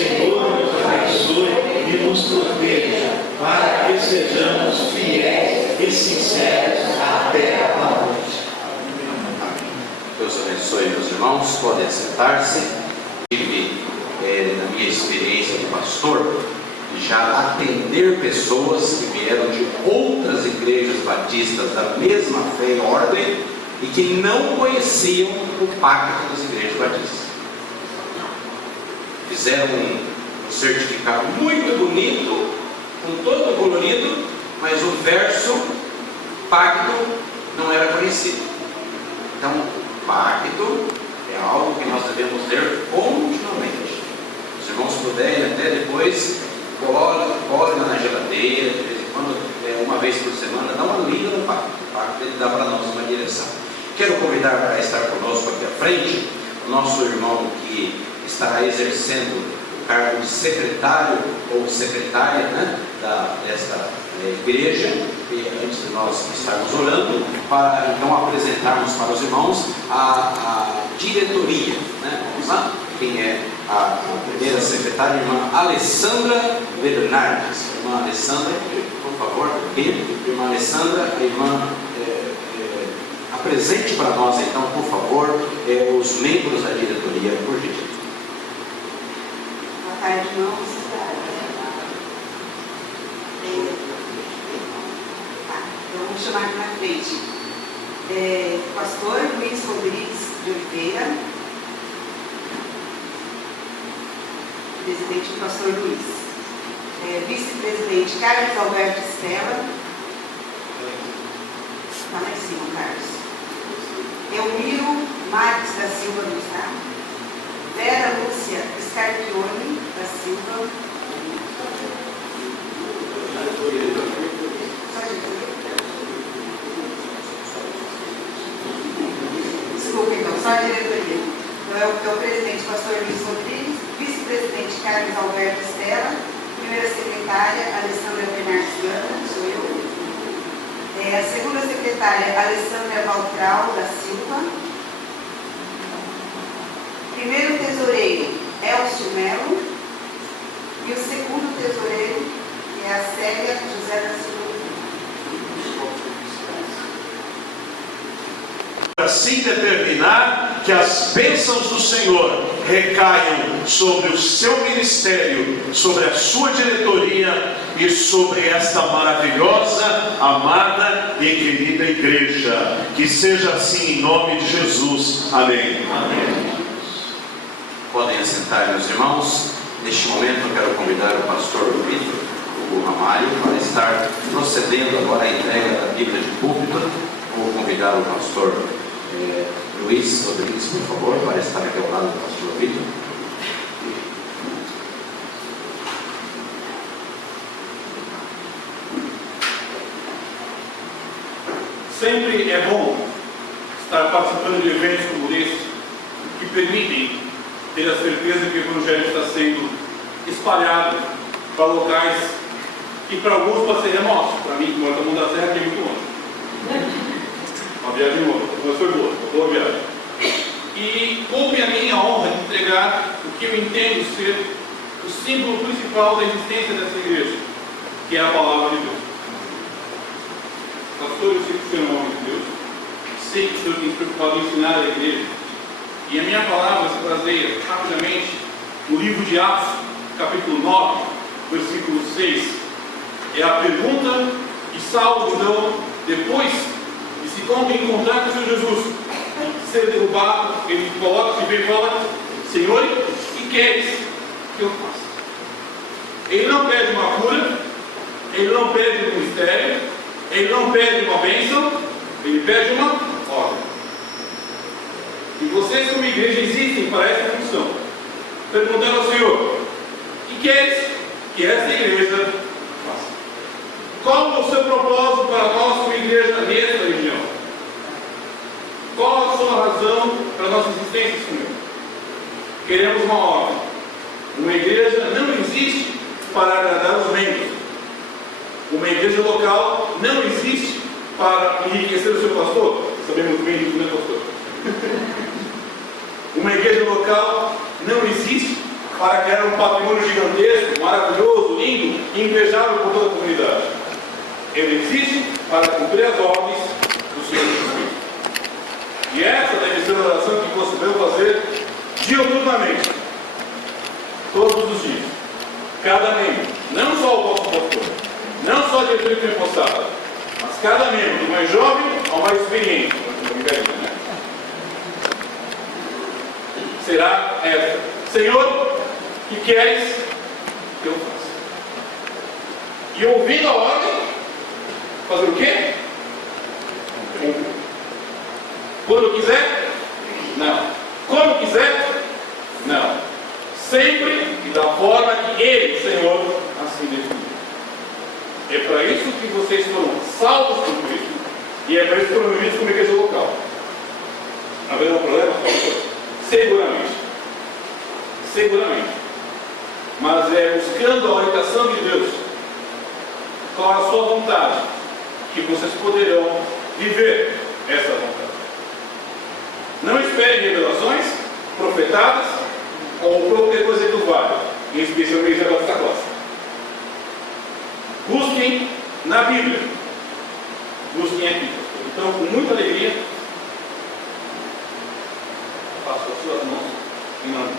Senhor nos abençoe e nos proteja, para que sejamos fiéis e sinceros até a morte. Deus abençoe, meus irmãos. Podem sentar-se. Tive, na minha experiência de pastor, já atender pessoas que vieram de outras igrejas batistas da mesma fé e ordem e que não conheciam o pacto das igrejas batistas. Fizeram um certificado muito bonito, com todo colorido, mas o verso pacto não era conhecido. Então, pacto é algo que nós devemos ler continuamente. Os irmãos puderem até depois, colhem na geladeira, de vez em quando, uma vez por semana, dá uma lida no pacto. O pacto ele dá para nós uma direção. Quero convidar para estar conosco aqui à frente o nosso irmão que estará exercendo o cargo de secretário ou secretária, né, desta igreja, e antes de nós estarmos orando, para então apresentarmos para os irmãos a diretoria, né? Vamos lá? Quem é a primeira secretária? Irmã Alessandra Bernardes. Irmã Alessandra, por favor, irmã Alessandra, a irmã apresente para nós então, por favor, os membros da diretoria, por gentileza. Boa tarde, irmãos. Vamos chamar aqui na frente. Pastor Luiz Rodrigues de Oliveira. Presidente, pastor Luiz. Vice-presidente Carlos Alberto Estela. Está lá em cima, Carlos. Elmiro Marques da Silva do Estado. Vera Lúcia Scarpione da Silva. Desculpa, então, só a diretoria. Então, é o presidente, pastor Luiz Rodrigues, vice-presidente Carlos Alberto Estela, primeira secretária Alessandra Bernardes Gana, sou eu. A segunda secretária Alessandra Valtral da Silva. Primeiro tesoureiro Elcio Melo. E o segundo tesoureiro é a Célia José da Silva. Assim determinar que as bênçãos do Senhor recaiam sobre o seu ministério, sobre a sua diretoria e sobre esta maravilhosa, amada e querida igreja. Que seja assim em nome de Jesus. Amém. Amém. Podem assentar, meus irmãos. Neste momento eu quero convidar o pastor Vitor Hugo Ramalho para estar procedendo agora à entrega da Bíblia de púlpito. Vou convidar o pastor Luiz Rodrigues, por favor, para estar aqui ao lado do pastor Vitor. Sempre é bom estar participando de eventos como esse, que permitem ter a certeza que o Evangelho está sendo espalhado para locais e para alguns pode ser remotos. Para mim, que mora no mundo da Serra, que é muito longe. Uma viagem longa, mas foi boa, uma boa viagem. E coube a minha honra de entregar o que eu entendo ser o símbolo principal da existência dessa igreja, que é a Palavra de Deus. Pastor, eu sei que o Senhor é um homem de Deus, sei que o Senhor tem se preocupado em ensinar a igreja, e a minha palavra se baseia rapidamente no livro de Atos, capítulo 9, versículo 6. É a pergunta que Saulo, então, depois de se encontrar com o Senhor Jesus, ser derrubado, ele se vê e fala: Senhor, o que queres que eu faça? Ele não pede uma cura, ele não pede um mistério, ele não pede uma bênção, ele pede uma ordem. E vocês, como igreja, existem para essa função. Perguntando ao Senhor: o que queres que essa igreja faça? Qual é o seu propósito para nós, como igreja, nesta região? Qual a sua razão para a nossa existência, Senhor? Queremos uma ordem. Uma igreja não existe para agradar os membros. Uma igreja local não existe para enriquecer o seu pastor. Sabemos bem disso, né, pastor? Uma igreja local não existe para criar um patrimônio gigantesco, maravilhoso, lindo e invejável por toda a comunidade. Ele existe para cumprir as ordens do Senhor Jesus Cristo. E essa deve ser a oração que você deve fazer diuturnamente, todos os dias. Cada membro, não só o vosso pastor, não só a diretoria que foi postada, mas cada membro, do mais jovem ao mais experiente, né? Será esta: Senhor, que queres que eu faça? E ouvindo a ordem, fazer o quê? Cumprir. Quando quiser? Não. Como quiser? Não. Sempre e da forma que Ele, Senhor, assim definiu. É para isso que vocês foram salvos por Cristo. E é para isso que foram unidos como igreja local. Haverá um problema? Seguramente. Seguramente. Mas é buscando a orientação de Deus, qual a sua vontade, que vocês poderão viver essa vontade. Não esperem revelações, profetadas ou qualquer coisa que vale, em especial a igreja desta classe. Busquem na Bíblia. Busquem aqui. Então, com muita alegria, passo as suas mãos em nome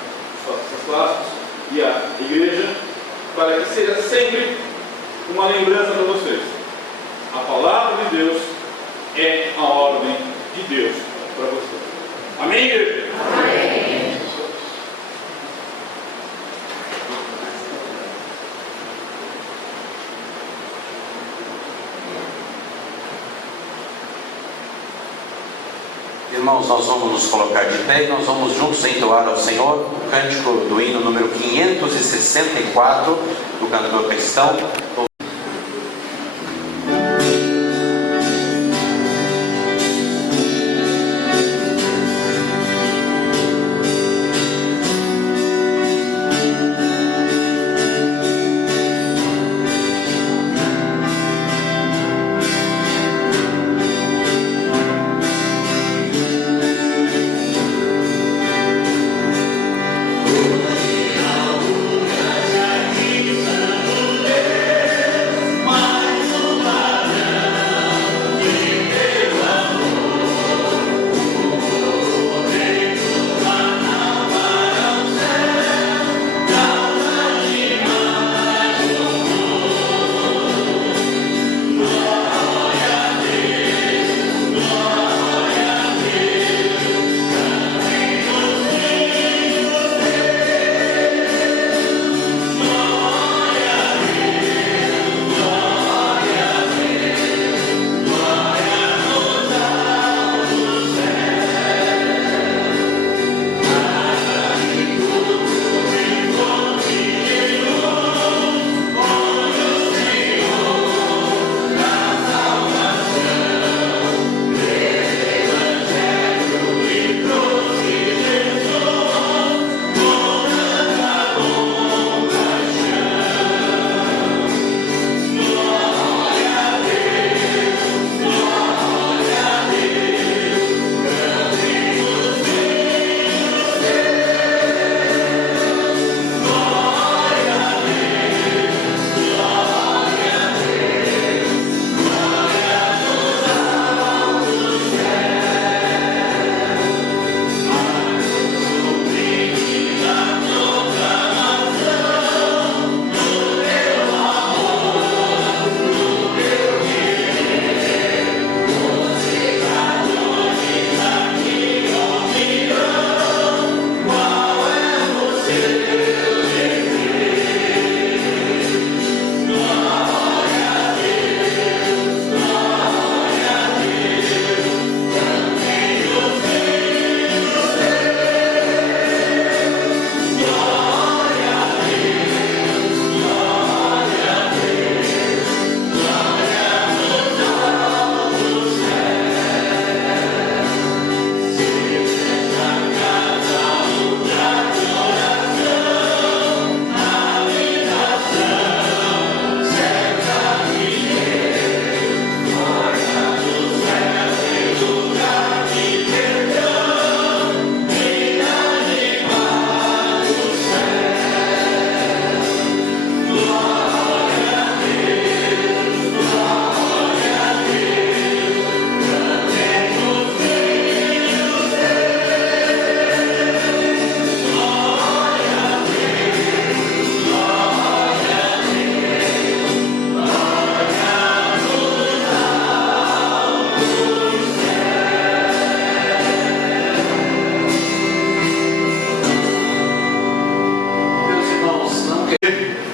das classes e a igreja, para que seja sempre uma lembrança para vocês. A palavra de Deus é a ordem de Deus para vocês. Amém, igreja? Amém. Irmãos, nós vamos nos colocar de pé e nós vamos juntos entoar ao Senhor o cântico do hino número 564 do cantor cristão. Glória ao lugar de Deus.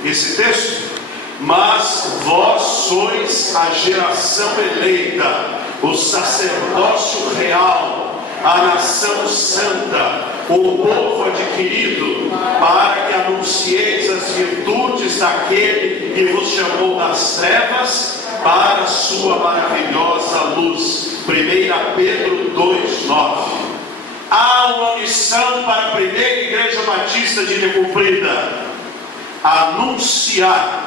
esse texto? Mas vós sois a geração eleita, o sacerdócio real, a nação santa, o povo adquirido, para que anuncieis as virtudes daquele que vos chamou das trevas para a sua maravilhosa luz. 1 Pedro 2:9. Há uma missão para a primeira igreja batista de Ilha Comprida: anunciar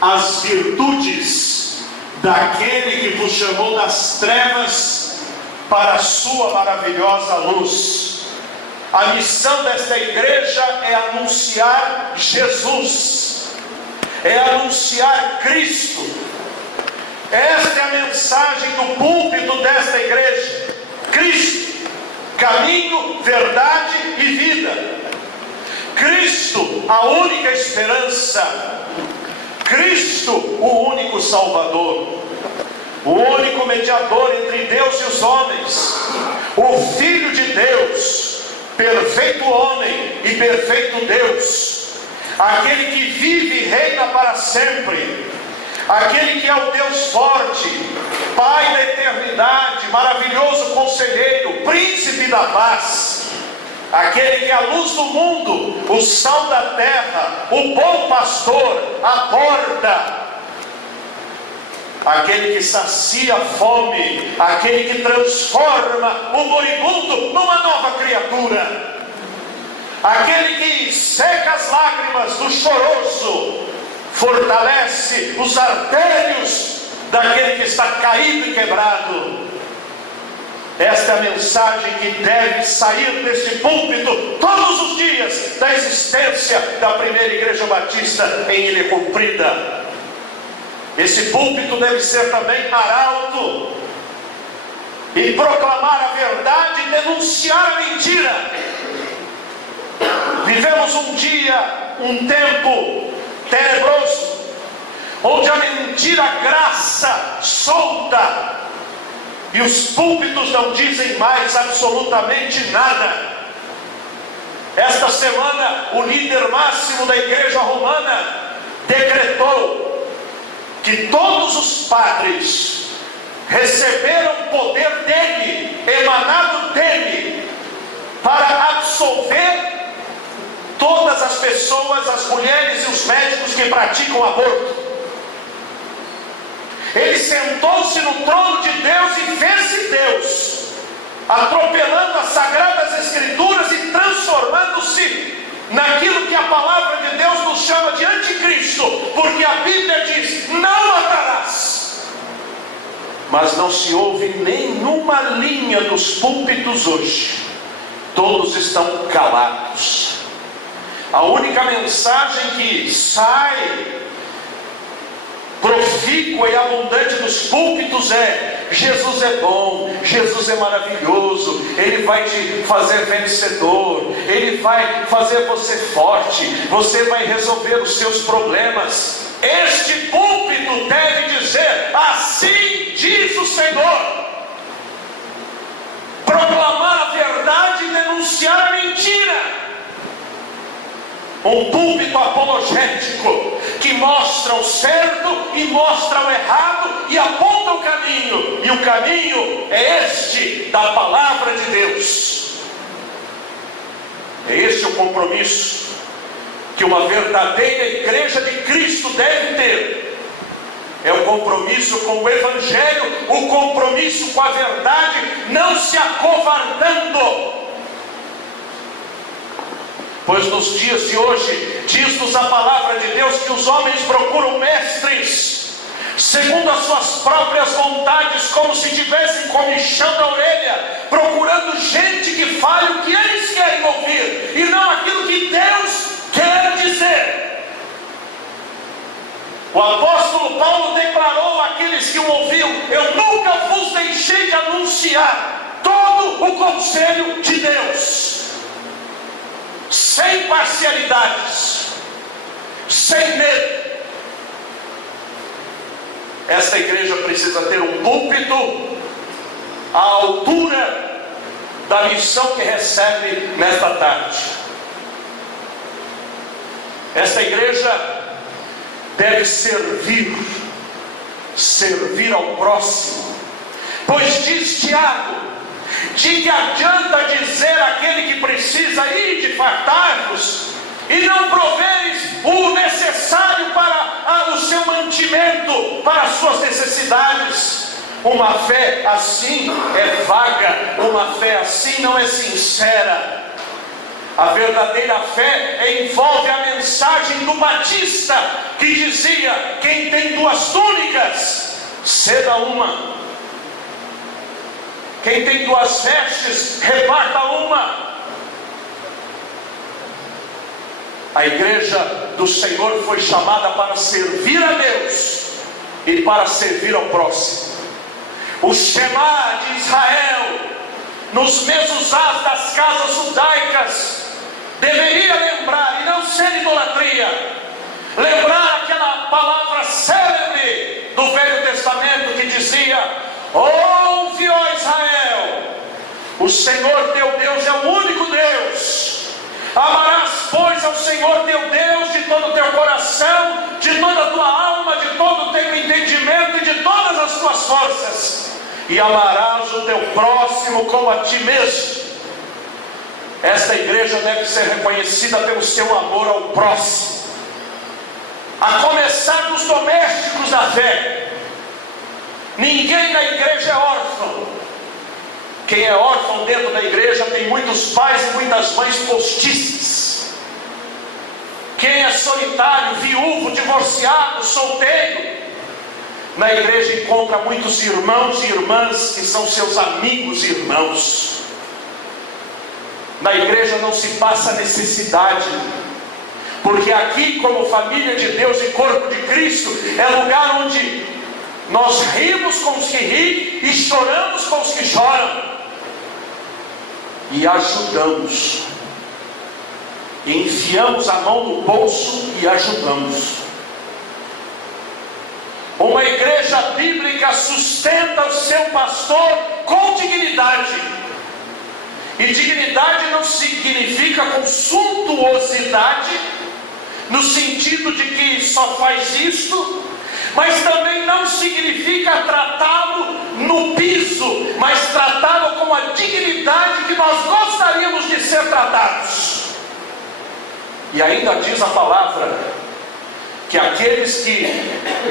as virtudes daquele que vos chamou das trevas para a sua maravilhosa luz. A missão desta igreja é anunciar Jesus, é anunciar Cristo. Esta é a mensagem do púlpito desta igreja: Cristo, caminho, verdade e vida. Cristo, a única esperança. Cristo, o único Salvador, o único mediador entre Deus e os homens, o Filho de Deus, perfeito homem e perfeito Deus, aquele que vive e reina para sempre, aquele que é o Deus forte, Pai da eternidade, maravilhoso conselheiro, príncipe da paz, aquele que é a luz do mundo, o sal da terra, o bom pastor, a porta, aquele que sacia a fome, aquele que transforma o moribundo numa nova criatura, aquele que seca as lágrimas do choroso, fortalece os artérios daquele que está caído e quebrado. Esta é a mensagem que deve sair deste púlpito todos os dias da existência da primeira igreja batista em Ilha Comprida. Esse púlpito deve ser também arauto e proclamar a verdade e denunciar a mentira. Vivemos um tempo tenebroso, onde a mentira graça solta, e os púlpitos não dizem mais absolutamente nada. Esta semana, o líder máximo da igreja romana decretou que todos os padres receberam poder dele, emanado dele, para absolver todas as pessoas, as mulheres e os médicos que praticam aborto. Ele sentou-se no trono de Deus e fez-se Deus, atropelando as sagradas escrituras e transformando-se naquilo que a palavra de Deus nos chama de anticristo, porque a Bíblia diz: não matarás. Mas não se ouve nenhuma linha dos púlpitos hoje, todos estão calados. A única mensagem que sai profícua e abundante dos púlpitos é: Jesus é bom, Jesus é maravilhoso, Ele vai te fazer vencedor, Ele vai fazer você forte, você vai resolver os seus problemas. Este púlpito deve dizer: assim diz o Senhor. Proclamar a verdade e denunciar a mentira. Um púlpito apologético que mostra o certo e mostra o errado e aponta o caminho. E o caminho é este, da palavra de Deus. É este o compromisso que uma verdadeira igreja de Cristo deve ter. É o compromisso com o Evangelho, o compromisso com a verdade, não se acovardando. Pois nos dias de hoje, diz-nos a palavra de Deus que os homens procuram mestres, segundo as suas próprias vontades, como se tivessem comichão na orelha, procurando gente que fale o que eles querem ouvir, e não aquilo que Deus quer dizer. O apóstolo Paulo declarou àqueles que o ouviam: eu nunca vos deixei de anunciar todo o conselho de Deus, sem parcialidades, sem medo. Esta igreja precisa ter um púlpito à altura da missão que recebe nesta tarde. Esta igreja deve servir ao próximo. Pois diz Tiago: de que adianta dizer àquele que precisa ir de fartar-vos, e não proveres o necessário para o seu mantimento, para as suas necessidades? Uma fé assim é vaga, uma fé assim não é sincera. A verdadeira fé envolve a mensagem do Batista, que dizia: quem tem 2 túnicas, ceda uma. Quem tem 2 vestes, reparta uma. A igreja do Senhor foi chamada para servir a Deus e para servir ao próximo. O Shema de Israel, nos mezuzás das casas judaicas, deveria lembrar, e não ser idolatria, lembrar aquela palavra célebre do Velho Testamento que dizia: ouve, ó Israel, o Senhor teu Deus é o único Deus. Amarás, pois, ao Senhor teu Deus de todo o teu coração, de toda a tua alma, de todo o teu entendimento e de todas as tuas forças, e amarás o teu próximo como a ti mesmo. Esta igreja deve ser reconhecida pelo seu amor ao próximo, a começar dos domésticos da fé. Ninguém na igreja é órfão. Quem é órfão dentro da igreja tem muitos pais e muitas mães postiças. Quem é solitário, viúvo, divorciado, solteiro, na igreja encontra muitos irmãos e irmãs que são seus amigos e irmãos. Na igreja não se passa necessidade, porque aqui, como família de Deus e corpo de Cristo, é lugar onde nós rimos com os que riem e choramos com os que choram, e ajudamos, e enfiamos a mão no bolso e ajudamos. Uma igreja bíblica sustenta o seu pastor com dignidade, e dignidade não significa com suntuosidade, no sentido de que só faz isto, mas também não significa tratá-lo no piso, mas tratá-lo com a dignidade que nós gostaríamos de ser tratados. E ainda diz a palavra que aqueles que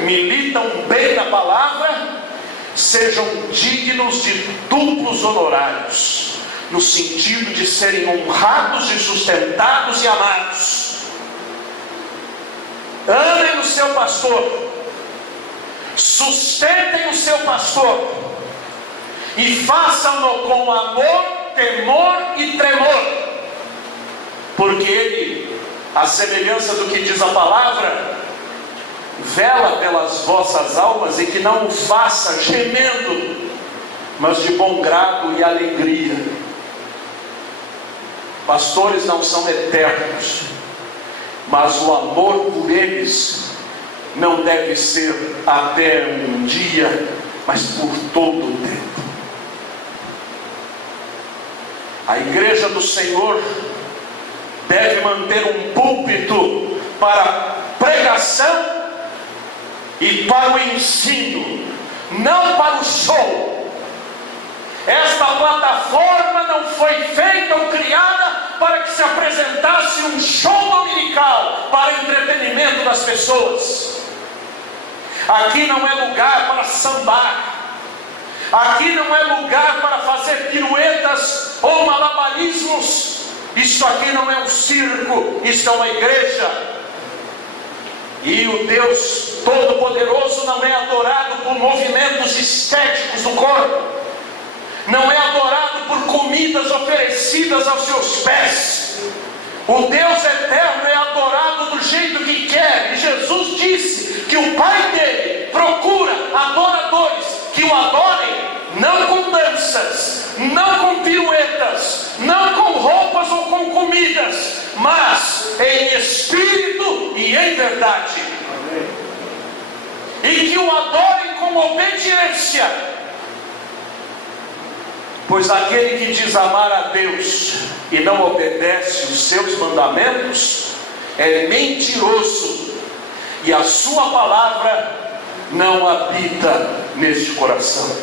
militam bem na palavra sejam dignos de duplos honorários, no sentido de serem honrados e sustentados e amados. Amem o seu pastor, sustentem o seu pastor, e façam-no com amor, temor e tremor, porque ele, à semelhança do que diz a palavra, vela pelas vossas almas, e que não o faça gemendo, mas de bom grado e alegria. Pastores não são eternos, mas o amor por eles não deve ser até um dia, mas por todo o tempo. A igreja do Senhor deve manter um púlpito para pregação e para o ensino, não para o show. Esta plataforma não foi feita ou criada para que se apresentasse um show dominical para entretenimento das pessoas. Aqui não é lugar para sambar. Aqui não é lugar para fazer piruetas ou malabarismos. Isso aqui não é um circo, isso é uma igreja. E o Deus Todo-Poderoso não é adorado por movimentos estéticos do corpo, não é adorado por comidas oferecidas aos seus pés. O Deus eterno é adorado do jeito que quer, e Jesus disse que o Pai dele procura adoradores que o adorem, não com danças, não com piruetas, não com roupas ou com comidas, mas em espírito e em verdade. E que o adorem com obediência, pois aquele que diz amar a Deus e não obedece os seus mandamentos é mentiroso, e a sua palavra não habita neste coração.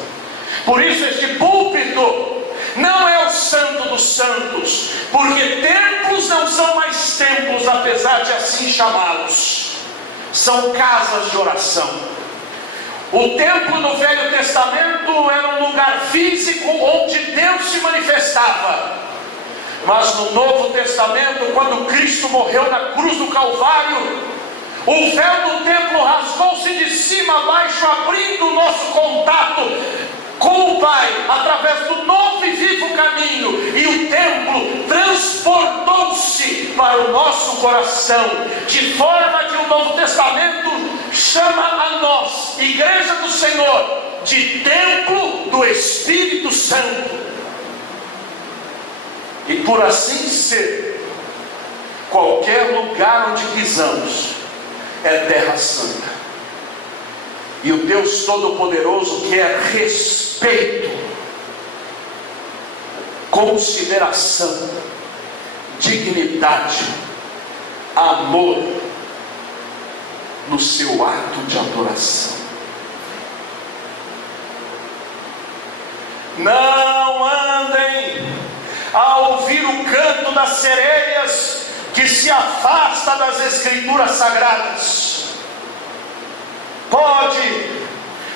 Por isso este púlpito não é o santo dos santos, porque templos não são mais templos, apesar de assim chamá-los. São casas de oração. O templo no Velho Testamento era um lugar físico onde Deus se manifestava. Mas no Novo Testamento, quando Cristo morreu na cruz do Calvário, o véu do templo rasgou-se de cima a baixo, abrindo o nosso contato com o Pai, através do novo e vivo caminho, e o templo transportou-se para o nosso coração, de forma que o Novo Testamento chama a nós, Igreja do Senhor, de templo do Espírito Santo. E por assim ser, qualquer lugar onde pisamos é terra santa. E o Deus Todo-Poderoso quer respeito, consideração, dignidade, amor no seu ato de adoração. Não andem a ouvir o canto das sereias que se afasta das Escrituras Sagradas. Pode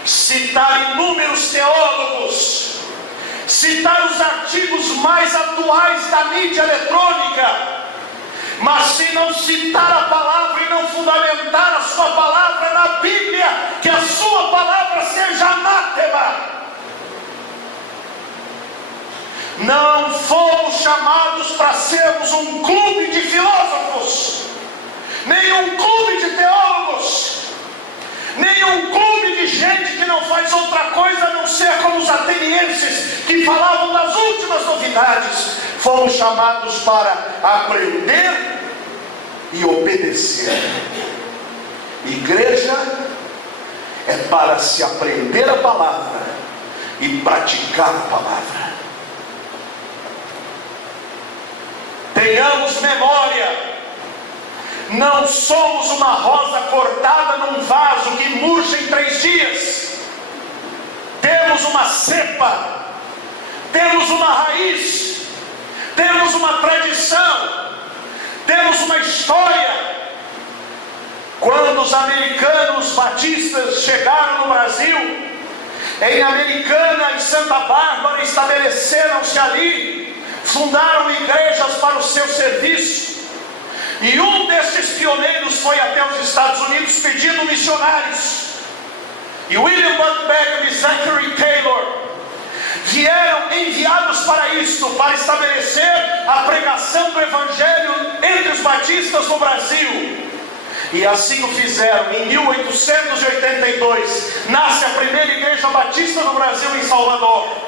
citar inúmeros teólogos, citar os artigos mais atuais da mídia eletrônica, mas se não citar a palavra e não fundamentar a sua palavra na Bíblia, que a sua palavra seja anátema. Não fomos chamados para sermos um clube de filósofos, nem um clube de teólogos, nem um clube de gente que não faz outra coisa a não ser como os atenienses, que falavam das últimas novidades. Fomos chamados para aprender e obedecer. Igreja é para se aprender a palavra e praticar a palavra. Tenhamos memória. Não somos uma rosa cortada num vaso que murcha em 3 dias. Temos uma cepa, temos uma raiz, temos uma tradição, temos uma história. Quando os americanos batistas chegaram no Brasil, em Americana e Santa Bárbara, estabeleceram-se ali, fundaram igrejas para o seu serviço. E um desses pioneiros foi até os Estados Unidos pedindo missionários. E William Bud Beckham e Zachary Taylor vieram enviados para isso, para estabelecer a pregação do Evangelho entre os batistas no Brasil. E assim o fizeram. Em 1882 nasce a primeira igreja batista no Brasil, em Salvador.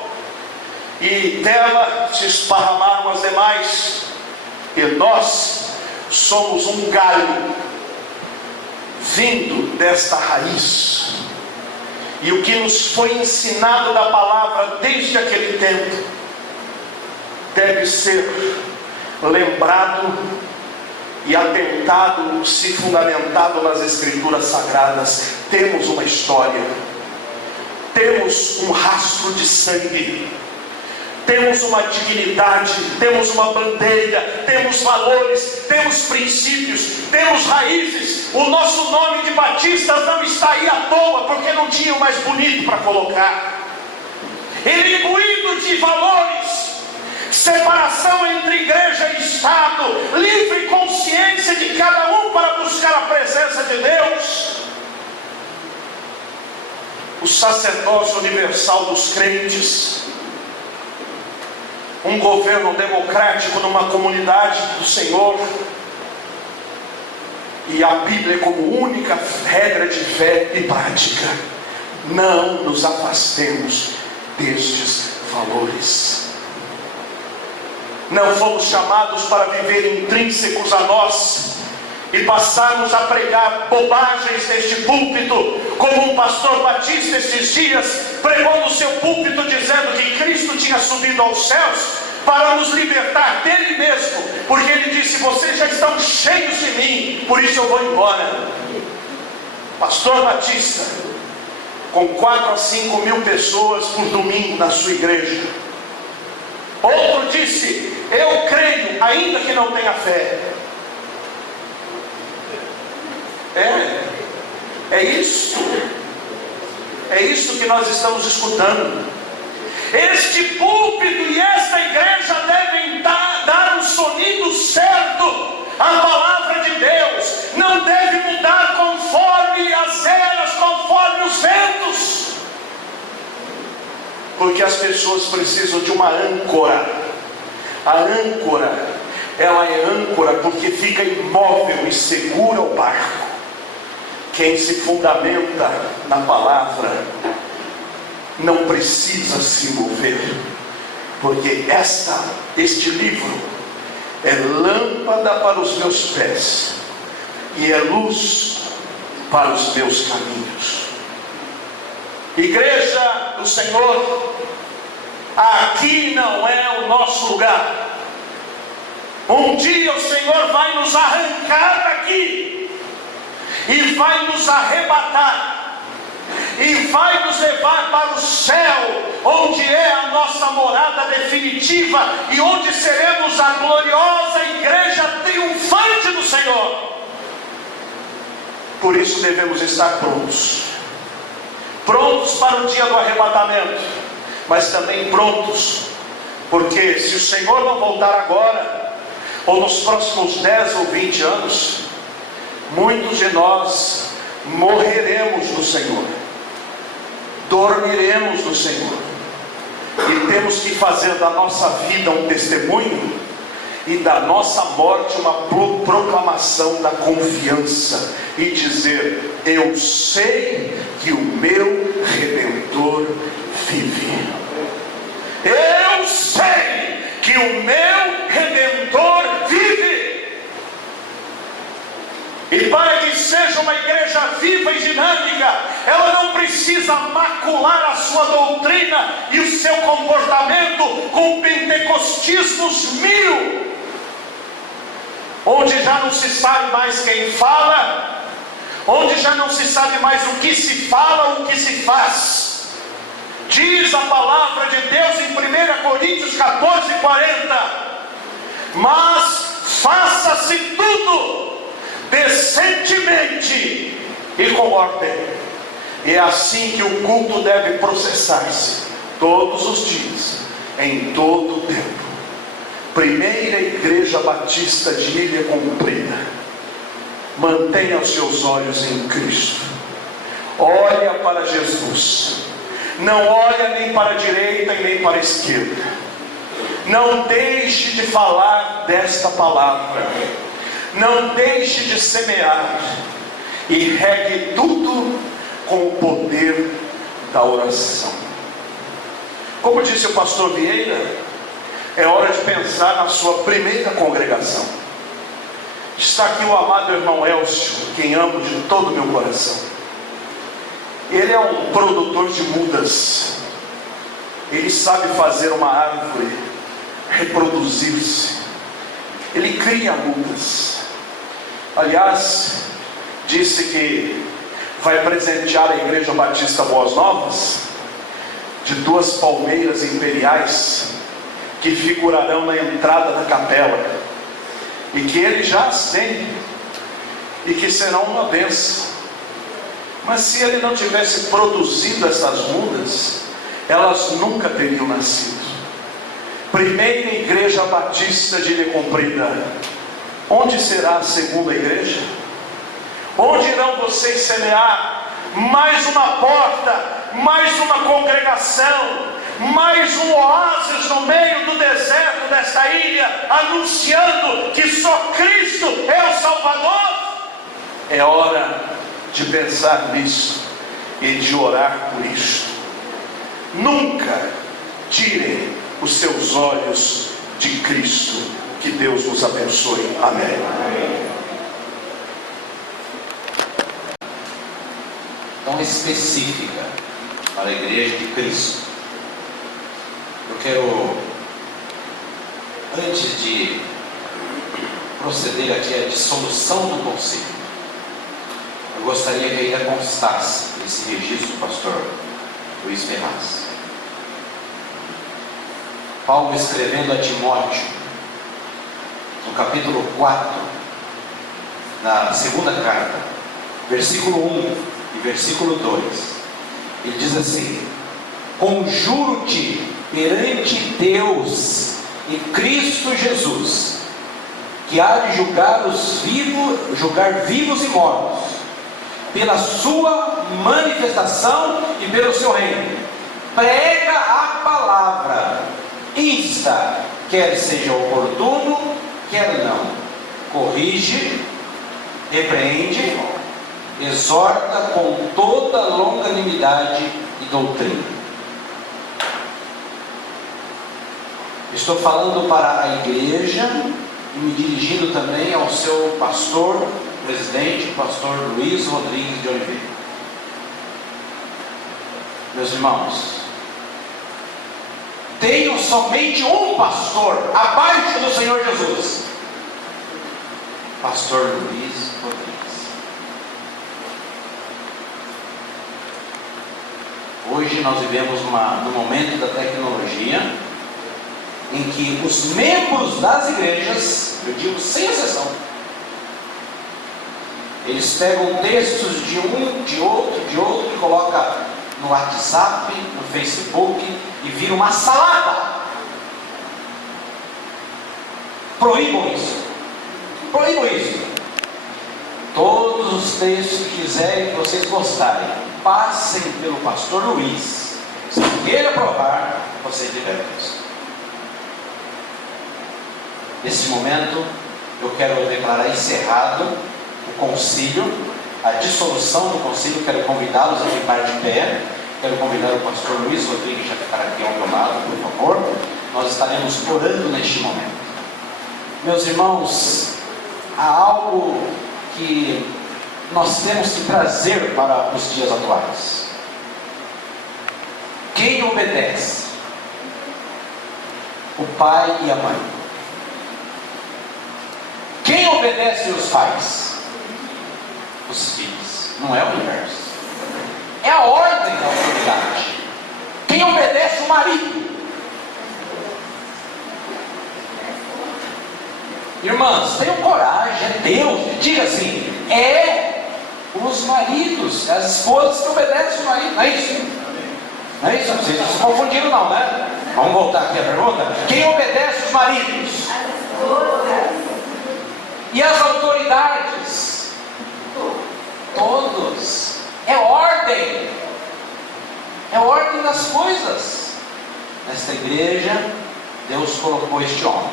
E dela se esparramaram as demais. E nós somos um galho vindo desta raiz. E o que nos foi ensinado da palavra desde aquele tempo deve ser lembrado e atentado, se fundamentado nas Escrituras Sagradas. Temos uma história, temos um rastro de sangue, temos uma dignidade, temos uma bandeira, temos valores, temos princípios, temos raízes. O nosso nome de batistas não está aí à toa, porque não tinha o mais bonito para colocar. Ele é imbuído de valores, separação entre igreja e Estado, livre consciência de cada um para buscar a presença de Deus. O sacerdócio universal dos crentes, um governo democrático numa comunidade do Senhor, e a Bíblia como única regra de fé e prática. Não nos afastemos destes valores. Não fomos chamados para viver intrínsecos a nós e passarmos a pregar bobagens neste púlpito, como um pastor batista estes dias pregou no seu púlpito dizendo que Cristo tinha subido aos céus para nos libertar dele mesmo, porque ele disse: vocês já estão cheios de mim, por isso eu vou embora. Pastor Batista, com 4 a 5 mil pessoas por domingo na sua igreja. Outro disse: eu creio, ainda que não tenha fé. É isso que nós estamos escutando. Este púlpito e esta igreja devem dar o sonido certo à palavra de Deus. Não deve mudar conforme as eras, conforme os ventos. Porque as pessoas precisam de uma âncora. A âncora, ela é âncora porque fica imóvel e segura o barco. Quem se fundamenta na palavra não precisa se mover, porque este livro é lâmpada para os meus pés e é luz para os meus caminhos. Igreja do Senhor, aqui não é o nosso lugar. Um dia o Senhor vai nos arrancar daqui e vai nos arrebatar e vai nos levar para o céu, onde é a nossa morada definitiva e onde seremos a gloriosa igreja triunfante do Senhor. Por isso devemos estar prontos para o dia do arrebatamento, mas também prontos, porque se o Senhor não voltar agora, ou nos próximos 10 ou 20 anos, muitos de nós morreremos no Senhor, dormiremos no Senhor, e temos que fazer da nossa vida um testemunho e da nossa morte uma proclamação da confiança e dizer: eu sei que o meu Redentor vive. Eu sei que o meu Redentor vive. E para que seja uma igreja viva e dinâmica, ela não precisa macular a sua doutrina e o seu comportamento com pentecostismos mil, onde já não se sabe mais quem fala, onde já não se sabe mais o que se fala, o que se faz. Diz a palavra de Deus em 1 Coríntios 14:40: mas faça-se tudo decentemente e com ordem. É assim que o culto deve processar-se, todos os dias, em todo o tempo. Primeira Igreja Batista de Ilha Comprida, mantenha os seus olhos em Cristo, olha para Jesus, não olha nem para a direita e nem para a esquerda. Não deixe de falar desta palavra, não deixe de semear, e regue tudo com o poder da oração. Como disse o pastor Vieira, é hora de pensar na sua primeira congregação. Está aqui o amado irmão Elcio, quem amo de todo o meu coração. Ele é um produtor de mudas. Ele sabe fazer uma árvore reproduzir-se. Ele cria mudas. Aliás, disse que vai presentear a Igreja Batista Boas Novas de 2 palmeiras imperiais que figurarão na entrada da capela, e que ele já as tem e que serão uma bênção. Mas se ele não tivesse produzido essas mudas, elas nunca teriam nascido. Primeira Igreja Batista de Ilha Comprida. Onde será a segunda igreja? Onde irão vocês semear mais uma porta, mais uma congregação, mais um oásis no meio do deserto desta ilha, anunciando que só Cristo é o Salvador? É hora de pensar nisso e de orar por isso. Nunca tirem os seus olhos de Cristo. Que Deus nos abençoe. Amém. Tão específica para a igreja de Cristo. Eu quero, antes de proceder aqui à dissolução do conselho, eu gostaria que ainda constasse esse registro, pastor Luiz Ferraz. Paulo escrevendo a Timóteo, no capítulo 4, na segunda carta, versículo 1 e versículo 2, ele diz assim: conjuro-te perante Deus e Cristo Jesus, que há de julgar vivos e mortos, pela sua manifestação e pelo seu reino. Prega a palavra, insta, quer seja oportuno, quer não, corrige, repreende, exorta com toda longanimidade e doutrina. Estou falando para a igreja e me dirigindo também ao seu pastor, presidente, pastor Luiz Rodrigues de Oliveira. Meus irmãos, tenho somente um pastor abaixo do Senhor Jesus, pastor Luiz Rodrigues. Hoje nós vivemos num momento da tecnologia em que os membros das igrejas, eu digo sem exceção, eles pegam textos de um, de outro, e colocam no WhatsApp, no Facebook, e vira uma salada. Proíbam isso. Proíbam isso. Todos os textos que quiserem, que vocês gostarem, passem pelo pastor Luiz. Se ele aprovar, vocês liberam isso. Nesse momento, eu quero declarar encerrado o concílio, a dissolução do concílio. Quero convidá-los a ficar de pé. Quero convidar o pastor Luiz Rodrigues a ficar aqui ao meu lado, por favor. Nós estaremos orando neste momento. Meus irmãos, há algo que nós temos que trazer para os dias atuais. Quem obedece? O pai e a mãe. Quem obedece os pais? Os filhos. Não é o inverso. É a ordem da autoridade. Quem obedece o marido? Irmãs, tenham coragem, é Deus. Diga assim: é os maridos, as esposas que obedecem o marido. Não é isso? Não é isso? Vocês não se confundiram não, né? Vamos voltar aqui a pergunta. Quem obedece os maridos? As esposas. E as autoridades? Todos. É ordem. É ordem das coisas. Nesta igreja, Deus colocou este homem,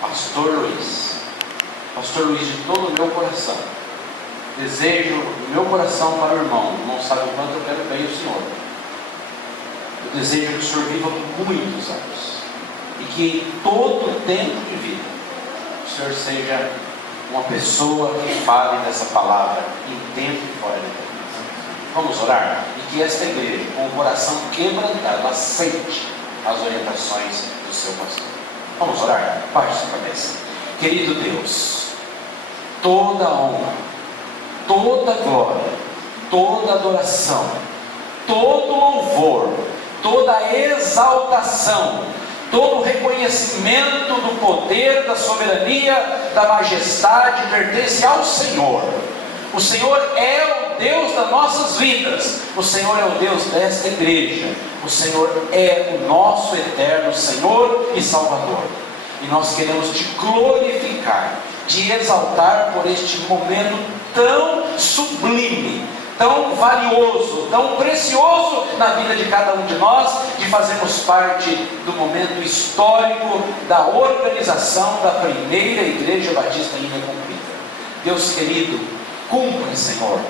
pastor Luiz. Pastor Luiz, de todo o meu coração, desejo do meu coração para o irmão. Não sabe o quanto eu quero bem o Senhor. Eu desejo que o Senhor viva muitos anos, e que em todo o tempo de vida o Senhor seja uma pessoa que fale dessa palavra em tempo e fora de tempo. Vamos orar? E que esta igreja, com o coração quebrantado, aceite as orientações do seu pastor. Vamos orar? Baixe sua cabeça. Querido Deus, toda honra, toda glória, toda adoração, todo louvor, toda exaltação, todo reconhecimento do poder, da soberania, da majestade pertence ao Senhor. O Senhor é o Deus das nossas vidas. O Senhor é o Deus desta igreja. O Senhor é o nosso eterno Senhor e Salvador. E nós queremos te glorificar, te exaltar por este momento tão sublime, tão valioso, tão precioso na vida de cada um de nós, de fazermos parte do momento histórico da organização da primeira Igreja Batista em Ilha Comprida. Deus querido, cumpra, Senhor,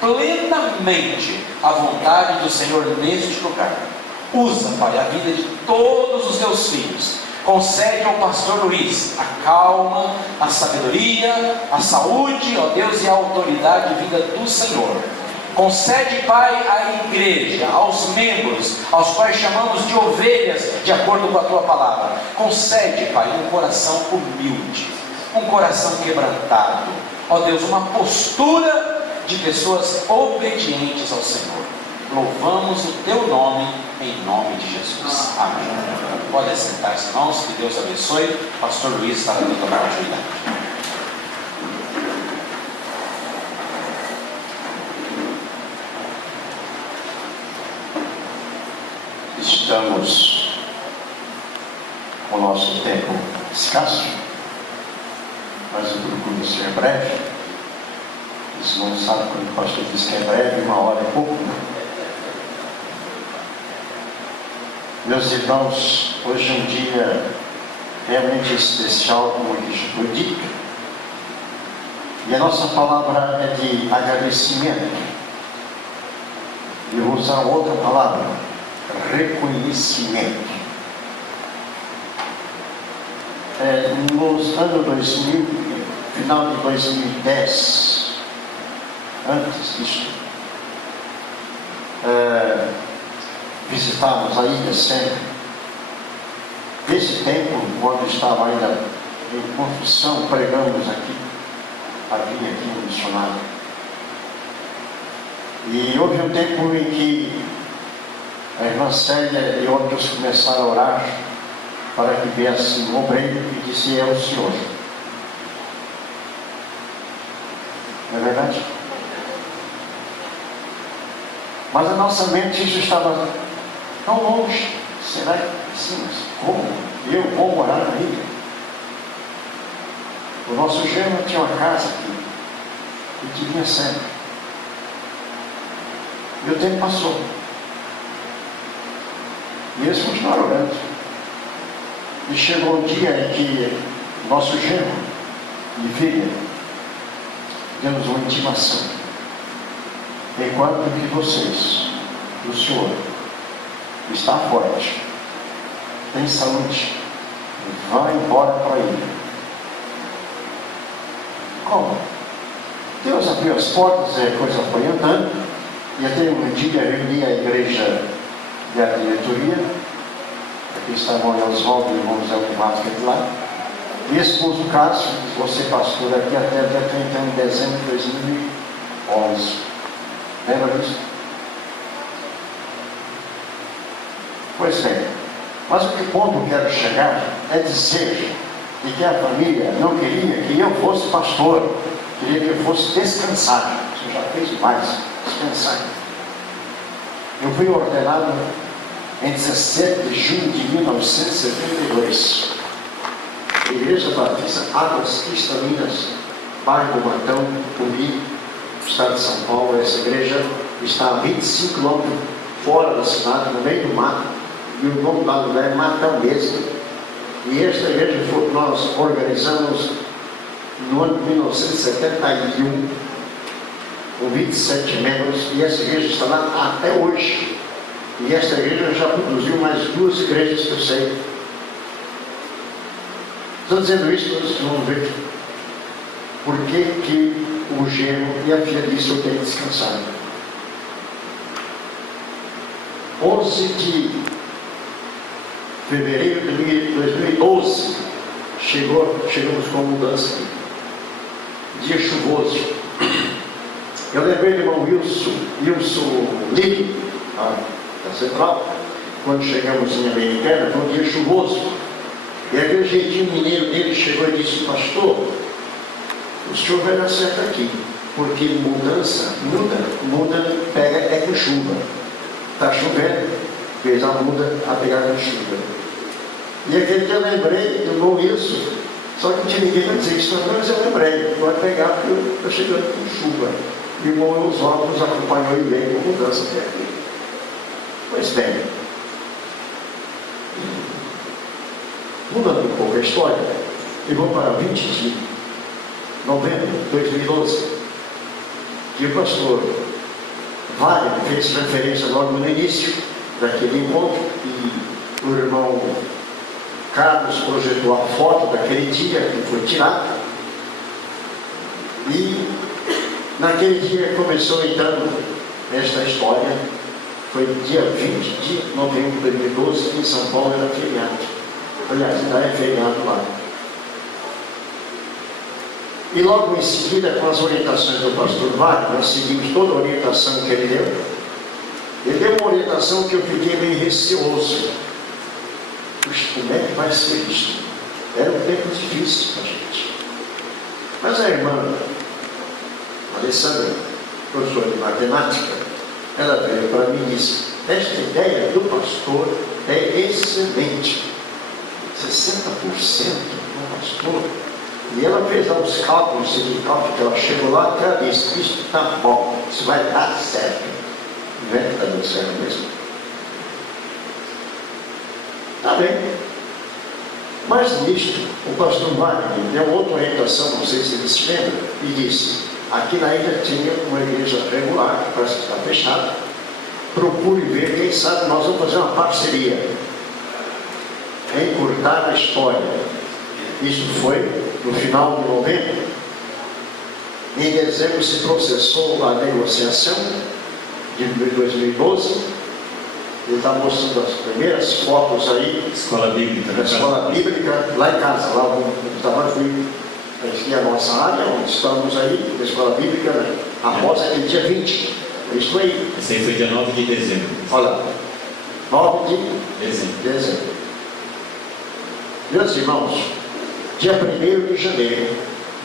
plenamente a vontade do Senhor neste lugar. Usa, Pai, a vida de todos os teus filhos. Concede ao pastor Luiz a calma, a sabedoria, a saúde, ó Deus, e a autoridade vinda do Senhor. Concede, Pai, à igreja, aos membros, aos quais chamamos de ovelhas, de acordo com a tua palavra. Concede, Pai, um coração humilde, um coração quebrantado, Ó Deus, uma postura de pessoas obedientes ao Senhor. Louvamos o teu nome, em nome de Jesus. Amém. Podem sentar-se, irmãos, que Deus abençoe. Pastor Luiz está dando a continuidade. Estamos com o nosso tempo escasso, mas eu procuro ser breve. Os irmãos sabem quando o pastor diz que é breve, 1 hora é pouco, né? Meus irmãos, hoje é um dia realmente especial, como eu digo, e a nossa palavra é de agradecimento. Eu vou usar outra palavra: reconhecimento. Nos anos 2000, final de 2010, antes disso, visitávamos a ilha sempre. Nesse tempo, quando estava ainda em construção, pregamos aqui, havia aqui um missionário. E houve um tempo em que a irmã Célia e outros começaram a orar para que viesse um obreiro e disse: é o Senhor. Não é verdade? Mas a nossa mente isso estava tão longe. Será que sim? Como? Eu vou morar na ilha? O nosso genro tinha uma casa aqui e que vinha sempre. E o tempo passou. E eles continuaram orando. E chegou o dia em que nosso genro e filha demos uma intimação. Enquanto que vocês, o Senhor, está forte, tem saúde, vá embora para a ilha. Como? Deus abriu as portas, a coisa foi andando, e até um dia eu reuni a igreja e a diretoria. Aqui estavam os Oswaldo e o irmão Zé Matos de lá. E expôs o caso, você pastor aqui até 31 de dezembro de 2011. Lembra disso? Pois bem, mas o que ponto eu quero chegar é dizer de que a família não queria que eu fosse pastor, queria que eu fosse descansar. Você já fez mais, descansar. Eu fui ordenado em 17 de junho de 1972. Igreja Batista Águas Cristalinas, bairro Matão, Cumbi, estado de São Paulo. Essa igreja está a 25 quilômetros fora da cidade, no meio do mato, e o nome da lugar é Matão mesmo. E esta igreja foi, nós organizamos no ano de 1971, com 27 membros, e essa igreja está lá até hoje. E esta igreja já produziu mais 2 igrejas que eu sei. Estou dizendo isso para vocês vão ver por que o genro e a filha disse: eu tenho que descansar. 11 de fevereiro de 2012 chegamos com mudança aqui. Dia chuvoso. Eu lembrei do irmão Wilson Lili, da Central, quando chegamos em Americana, foi um dia chuvoso. E aquele jeitinho mineiro dele chegou e disse: pastor, o senhor vai dar certo aqui, porque mudança muda, pega é com chuva. Está chovendo, fez a muda a pegar com chuva. E aquele que eu lembrei do irmão Wilson, só que não tinha ninguém para dizer isso, mas eu lembrei, pode pegar porque eu estou chegando com chuva. E o irmão Oswaldo nos acompanhou e veio com mudança até aqui. Pois bem, mudando um pouco a história, eu vou para 20 de novembro de 2012, que o pastor Wagner fez referência logo no início daquele encontro, e o irmão Carlos projetou a foto daquele dia que foi tirado, e naquele dia começou então esta história. Foi dia 20 de novembro de 2012, em São Paulo era feriado. Aliás, ainda é feriado lá. E logo em seguida, com as orientações do pastor Wagner, nós seguimos toda a orientação que ele deu. Ele deu uma orientação que eu fiquei meio receoso. Puxa, como é que vai ser isso? Era um tempo difícil para a gente. Mas a irmã Alessandra, professora de matemática, ela veio para mim e disse: esta ideia do pastor é excelente. 60% do pastor. E ela fez lá os cálculos, que ela chegou lá e ela disse: isso está bom, isso vai dar certo. Não é que está dando certo mesmo? Está bem. Mas nisto, o pastor Wagner deu outra orientação, não sei se ele se lembra, e disse: aqui na ilha tinha uma igreja regular, que parece que está fechada. Procure ver, quem sabe nós vamos fazer uma parceria, encurtar a história. Isso foi no final de novembro. Em dezembro se processou a negociação de 2012. Ele está mostrando as primeiras fotos aí. Escola Bíblica. Da escola bíblica, lá em casa, lá onde estava aqui é a nossa área, onde estamos aí, da escola bíblica, né? Após aquele dia 20. Isso aí. Esse aí foi dia 9 de dezembro. Olha, 9 de dezembro. Meus irmãos, dia 1º de janeiro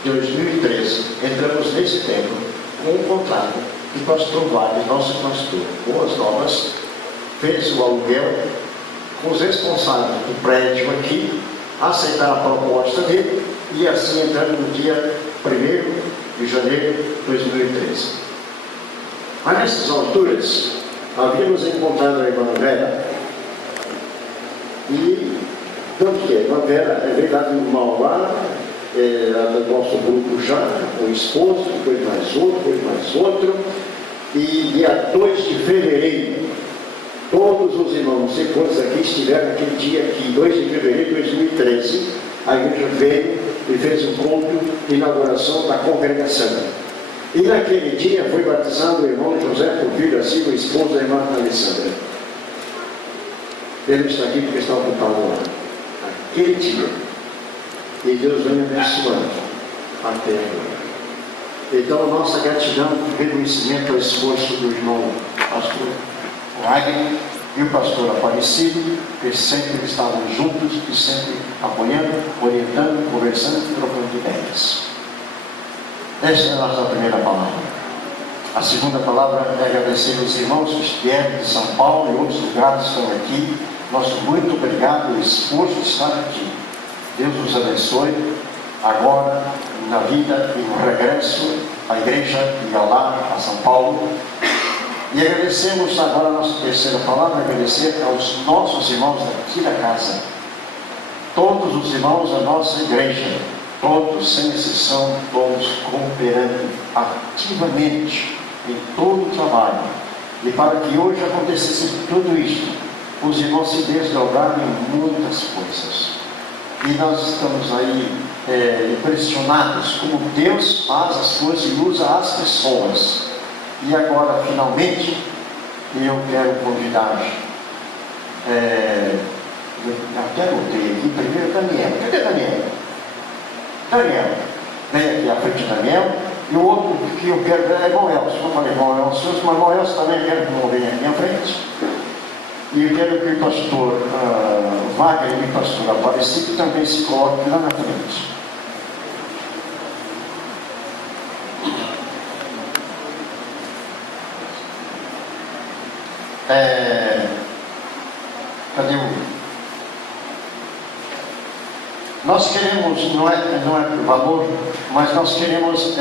de 2013, entramos nesse templo com um contrato que o pastor Wagner, nosso pastor, Boas Novas, fez o aluguel com os responsáveis do prédio aqui, aceitaram a proposta dele e assim entramos no dia 1º de janeiro de 2013. Mas nessas alturas, havíamos encontrado a irmã Vera e, tanto que a irmã Vera veio lá do Mauá, do nosso grupo já, o esposo, depois mais outro, e dia 2 de fevereiro, todos os irmãos e irmãs aqui estiveram naquele dia aqui, 2 de fevereiro de 2013, a igreja veio e fez um culto de inauguração da congregação. E naquele dia foi batizado o irmão José Porfírio da Silva, esposo da irmã Alessandra. Ele está aqui porque está ocupado lá. Aquele dia. E Deus vem abençoando até agora. Então, nossa gratidão e reconhecimento ao esforço do irmão pastor Wagner e o pastor Aparecido, que sempre estavam juntos e sempre apoiando, orientando, conversando e trocando ideias. Esta é a nossa primeira palavra. A segunda palavra é agradecer aos irmãos que vieram de São Paulo e outros lugares que estão aqui. Nosso muito obrigado pelo esforço de estar aqui. Deus nos abençoe agora, na vida e no regresso à igreja e ao lar, a São Paulo. E agradecemos agora a nossa terceira palavra, agradecer aos nossos irmãos daqui da casa. Todos os irmãos da nossa igreja, todos, sem exceção, todos cooperando ativamente em todo o trabalho. E para que hoje acontecesse tudo isto, os irmãos se desdobraram em muitas coisas. E nós estamos aí impressionados como Deus faz as coisas e usa as pessoas. E agora, finalmente, eu quero convidar, até anotei aqui, primeiro Daniel. Cadê Daniel? Daniel, vem aqui à frente, Daniel. E o outro que eu quero ver é irmão Elcio. Eu falei, irmão Elcio, mas irmão Elcio também quero que não venha aqui à frente. E eu quero que o pastor Wagner e o pastor Aparecido também se coloquem lá na frente. Cadê o... Nós queremos, não é por valor, mas nós queremos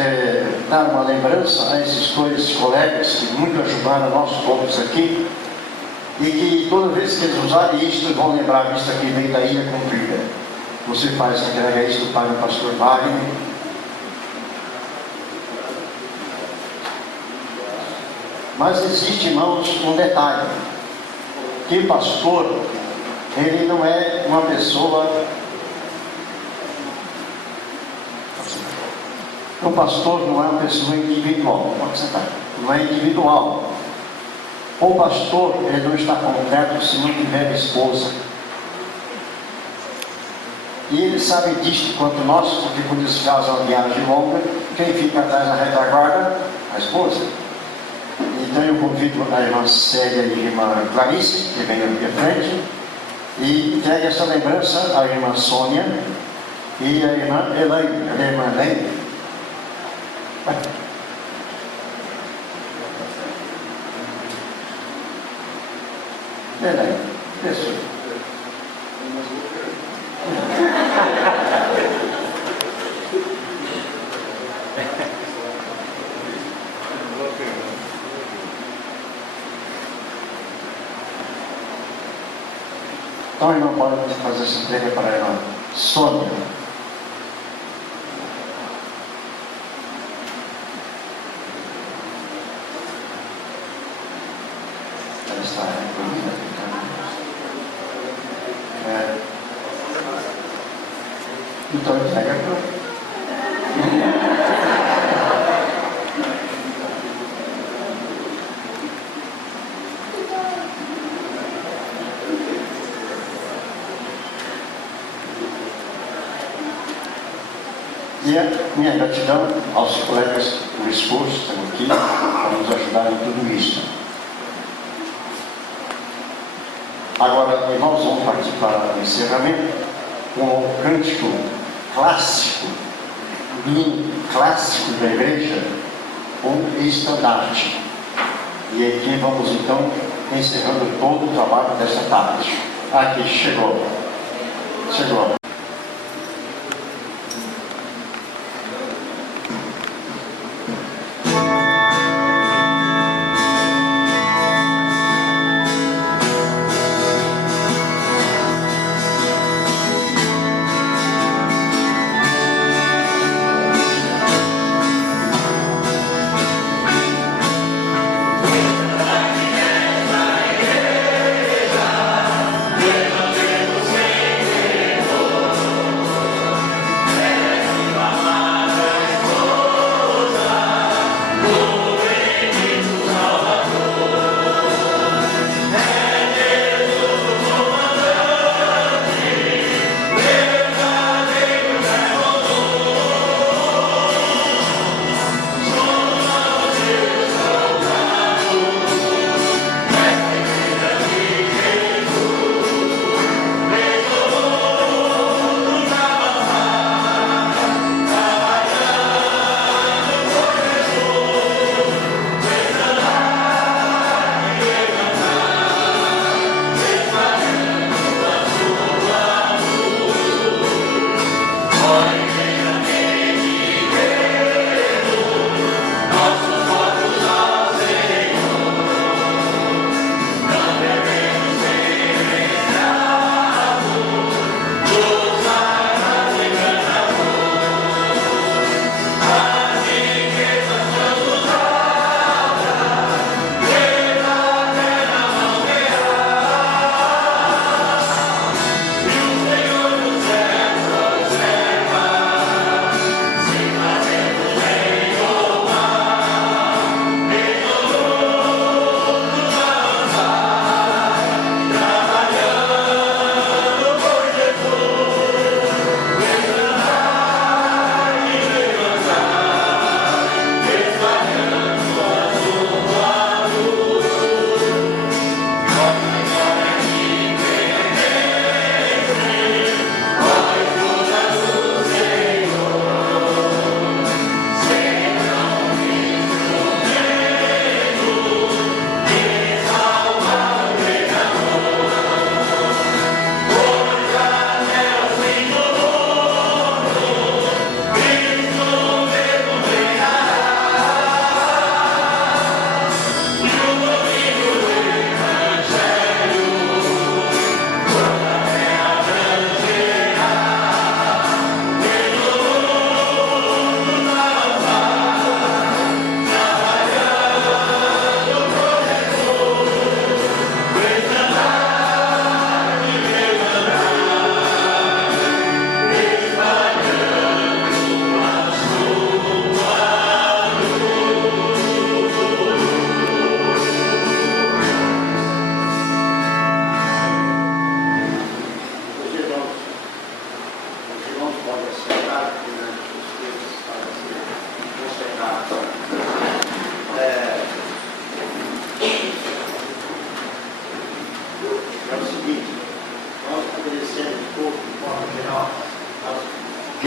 dar uma lembrança a esses dois colegas que muito ajudaram nós todos aqui, e que toda vez que eles usarem isto, vão lembrar que isso aqui vem da Ilha Comprida. Você faz a entrega isto para o pastor Wagner. Mas existe, irmãos, um detalhe, que o pastor, ele não é uma pessoa... O pastor não é uma pessoa individual, pode sentar, não é individual. O pastor, ele não está completo se não tiver esposa. E eles sabem disto quanto nós, porque quando eles casam viagem longa, quem fica atrás na retaguarda? A esposa. Então eu convido a irmã Célia e a irmã Clarice, que venham aqui à frente, e entregue essa lembrança à irmã Sônia e à irmã Elaine. A irmã Elaine. Elaine, pessoal. Então, a irmã pode fazer essa entrega para a irmã Sônia. Ela está recolhida. Então, entrega para E a minha gratidão aos colegas do esforço que estão aqui para nos ajudar em tudo isso. Agora, irmãos, vamos partir para o encerramento com o cântico clássico, hino clássico da igreja, um estandarte. E aqui vamos então encerrando todo o trabalho desta tarde. Aqui, chegou. Chegou. Temos em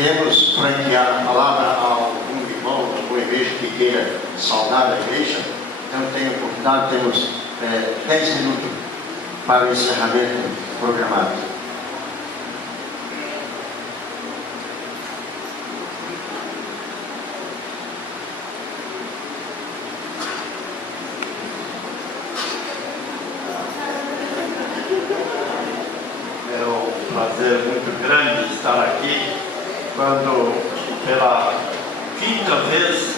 queremos franquear a palavra a algum irmão, alguma igreja que queira saudar a igreja. Então, tem a oportunidade, temos 10 minutos para o encerramento programado. É um prazer muito grande estar aqui, quando pela quinta vez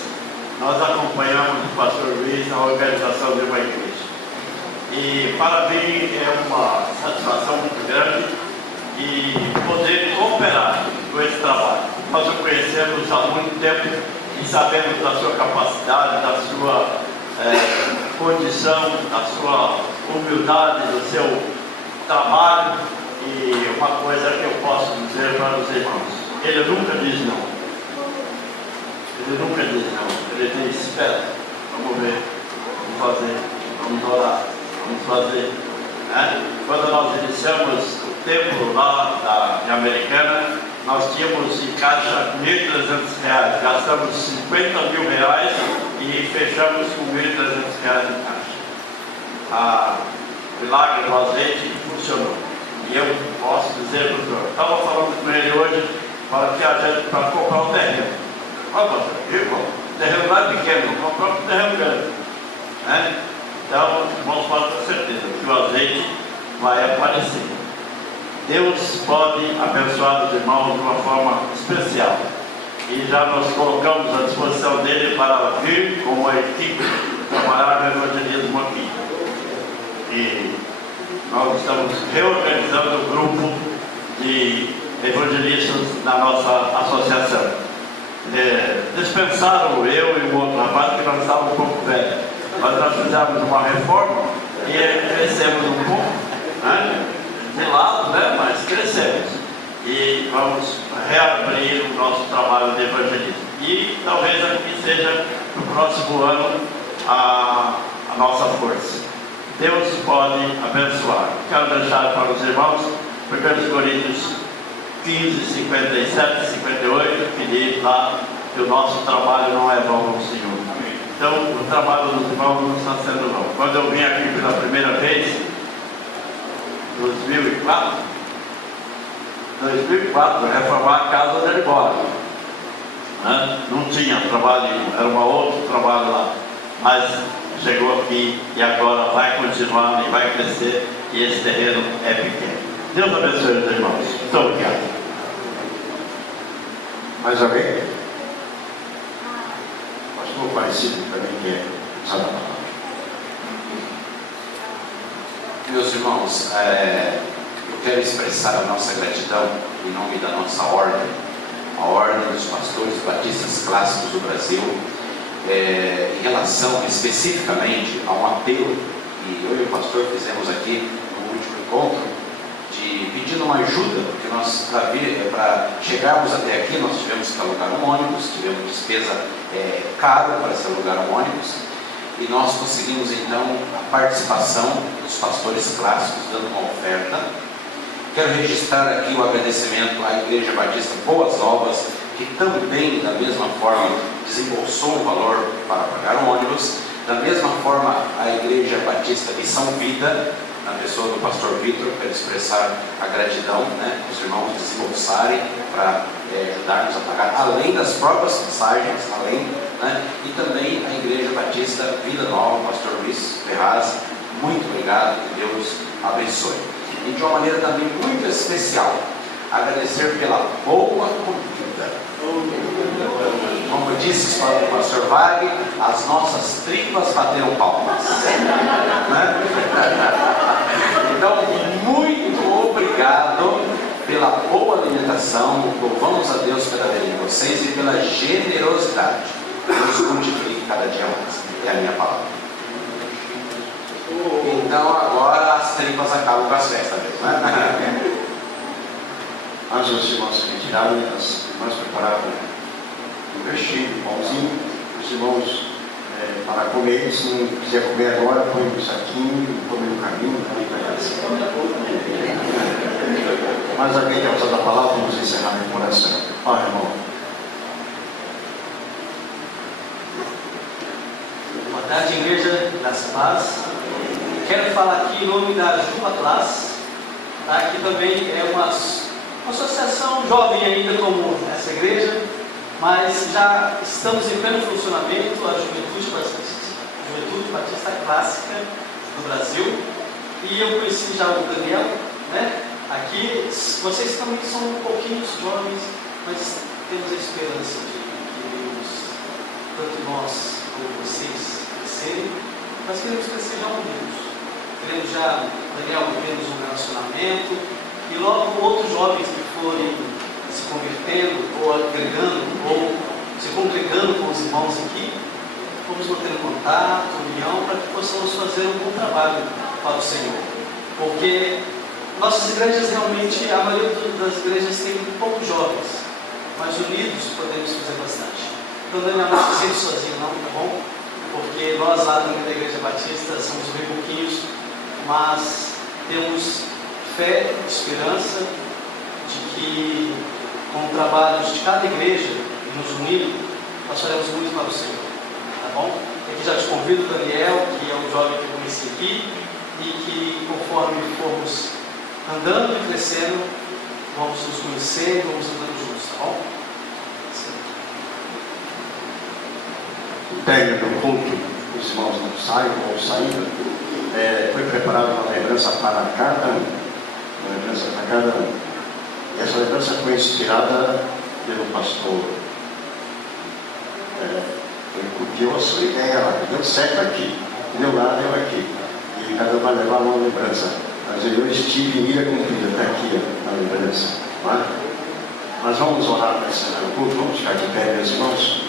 nós acompanhamos o pastor Luiz na organização de uma igreja. E para mim é uma satisfação muito grande e poder cooperar com esse trabalho. Nós o conhecemos há muito tempo e sabemos da sua capacidade, da sua condição, da sua humildade, do seu trabalho. E uma coisa que eu posso dizer para os irmãos: ele nunca diz não. Ele nunca diz não. Ele diz: espera, vamos ver, vamos fazer, vamos orar, vamos fazer. Quando nós iniciamos o templo lá em Americana, nós tínhamos em caixa R$1.300, gastamos R$50 mil e fechamos com R$1.300 em caixa. O milagre do azeite funcionou. E eu posso dizer para o senhor, estava falando com ele hoje para comprar um terreno. Olha, pastor, o terreno não é pequeno, vamos comprar um terreno grande. Então, irmãos, pode ter certeza que o azeite vai aparecer. Deus pode abençoar os irmãos de uma forma especial. E já nos colocamos à disposição dele para vir com a equipe trabalhar no evangelismo aqui. E nós estamos reorganizando o grupo de evangelistas na nossa associação. Dispensaram eu e o outro rapaz, que nós estávamos um pouco velhos. Mas nós fizemos uma reforma e crescemos um pouco, de lado, mas crescemos. E vamos reabrir o nosso trabalho de evangelismo. E talvez aqui seja no próximo ano a nossa força. Deus pode abençoar. Quero deixar para os irmãos 1 Coríntios 15, 57, 58, que diz lá que o nosso trabalho não é vão ao Senhor. Então, o trabalho dos irmãos não está sendo vão. Quando eu vim aqui pela primeira vez, em 2004, reformar a casa onde ele mora. Não tinha trabalho nenhum, era um outro trabalho lá. Mas chegou aqui e agora vai continuar e vai crescer, e esse terreno é pequeno. Deus abençoe os irmãos. Muito obrigado. Mais alguém? Pastor Parecido também quer usar a palavra. Meus irmãos, eu quero expressar a nossa gratidão em nome da nossa ordem, a Ordem dos Pastores Batistas Clássicos do Brasil, em relação especificamente a um apelo que eu e o pastor fizemos aqui no último encontro, de pedindo uma ajuda, porque nós, para chegarmos até aqui, nós tivemos que alugar um ônibus, tivemos despesa cara para se alugar um ônibus, e nós conseguimos então a participação dos pastores clássicos dando uma oferta. Quero registrar aqui o agradecimento à Igreja Batista Boas Novas, que também, da mesma forma, desembolsou um valor para pagar um ônibus. Da mesma forma, a Igreja Batista Missão Vida, na pessoa do pastor Vitor, quero expressar a gratidão, os irmãos desembolsarem para ajudar-nos a pagar, além das próprias passagens, e também a Igreja Batista Vida Nova, o pastor Luiz Ferraz. Muito obrigado, que Deus abençoe. E de uma maneira também muito especial, agradecer pela boa comida. Como disse o pastor Wagner, as nossas tripas bateram palmas. Então, muito obrigado pela boa alimentação. Louvamos a Deus pela vida de vocês e pela generosidade. Deus multiplique cada dia mais. É a minha palavra. Então agora as tripas acabam com as festas mesmo, Antes dos irmãos se retirarem, as irmãs prepararam um vestido, um pãozinho. Os irmãos para comer. Se não quiser comer agora, põe no saquinho, come no caminho, aí para casa. Mas alguém quer usar a palavra, vamos encerrar em oração. Pai, irmão. Boa tarde, Igreja das Paz. Quero falar aqui em nome da Ju Atlas, tá? Que também é uma associação jovem ainda como essa igreja, mas já estamos em pleno funcionamento, a Juventude Batista Clássica do Brasil, e eu conheci já o Daniel, né? Aqui, vocês também são um pouquinho jovens, mas temos a esperança de que tanto nós como vocês crescerem, nós queremos crescer já unidos. Queremos já, Daniel, vivemos um relacionamento, e logo outros jovens que forem se convertendo, ou agregando, ou se congregando com os irmãos aqui, vamos manter contato, união, para que possamos fazer um bom trabalho para o Senhor. Porque nossas igrejas realmente, a maioria das igrejas tem poucos jovens, mas unidos podemos fazer bastante. Então, Daniel, não se sente sozinho não, tá bom? Porque nós lá também da Igreja Batista somos bem pouquinhos, mas temos fé, esperança de que com o trabalho de cada igreja e nos unir, nós faremos muito para o Senhor, tá bom? Aqui já te convido, Daniel, que é um jovem que eu conheci aqui, e que conforme formos andando e crescendo, vamos nos conhecer e vamos andando juntos, tá bom? O término do culto, os irmãos não saiam ou saindo. Foi preparada uma lembrança para cada um. Uma lembrança para cada um. E essa lembrança foi inspirada pelo pastor. Ele curtiu a sua ideia lá, deu certo aqui, deu lá, deu aqui. E cada um vai levar uma lembrança. Mas eu estive em ira cumprida, está aqui a lembrança. Não é? Mas vamos orar para encerrar o culto, vamos ficar de pé, meus irmãos.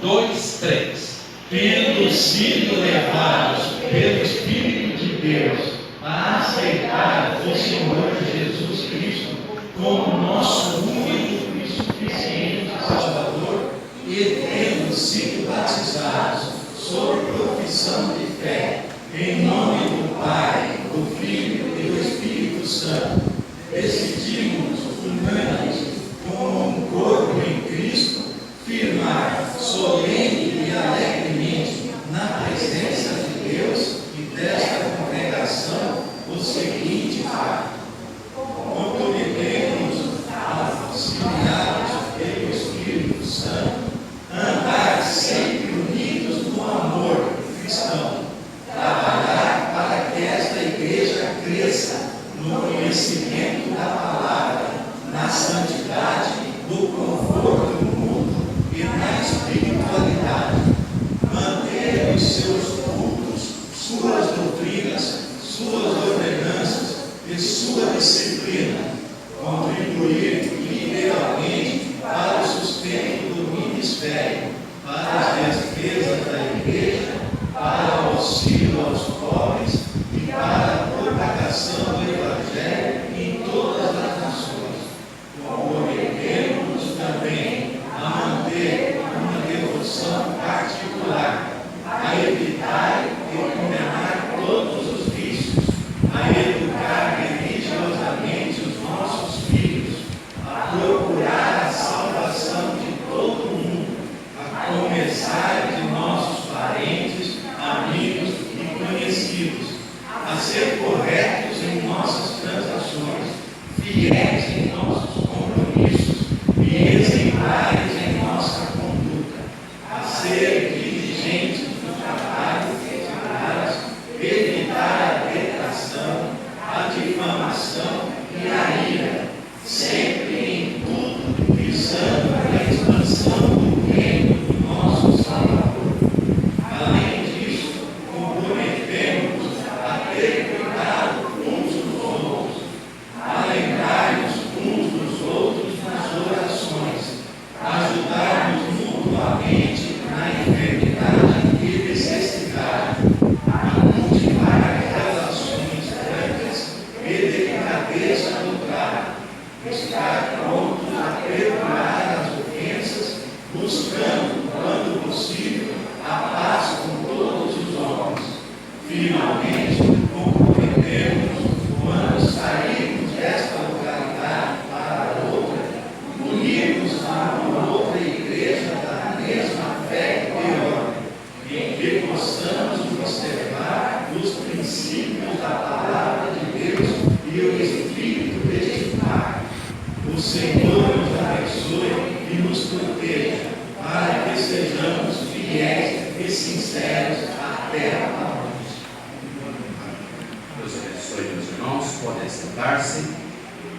2, 3. Tendo sido levados pelo Espírito de Deus a aceitar o Senhor Jesus Cristo como nosso único e suficiente Salvador, e tendo sido batizados sob profissão de fé, em nome do Pai, do Filho e do Espírito Santo, decidimos unânimes como um corpo em Cristo, firmar solene e alegremente na presença de Deus e desta congregação o seguinte fato: comprometemos-nos auxiliados pelo Espírito Santo, andar sempre unidos no amor cristão, trabalhar para que esta igreja cresça no conhecimento da palavra, na santidade, no conforto mútuo e na espiritualidade, manter os seus cultos, suas doutrinas, suas ordenanças e sua disciplina, contribuir liberalmente para o sustento do ministério, para as despesas da igreja, para o auxílio aos pobres e para a propagação do Evangelho em todas as nações. Comprometemos-nos também a manter uma devoção particular, a evitar e condenar todos os vícios, a educar religiosamente os nossos filhos, a procurar a salvação de todo mundo, a começar de nossos parentes, amigos e conhecidos, a ser corretos em nossas transações, fiéis em nossos compromissos e exemplares em nossa conduta, a ser diligentes no trabalho e evitar a detração, a difamação e a ira, sempre em tudo visando a expansão do reino do nosso Salvador. Além disso, comprometemos-nos a ter cuidado uns dos outros, a lembrar-nos uns dos outros nas orações, ajudar-nos mutuamente na enfermidade e necessidade, a cultivar relações francas e delicadeza no trato, estar prontos a perdoar as sinceros até a morte. Deus abençoe, meus irmãos. Podem sentar-se.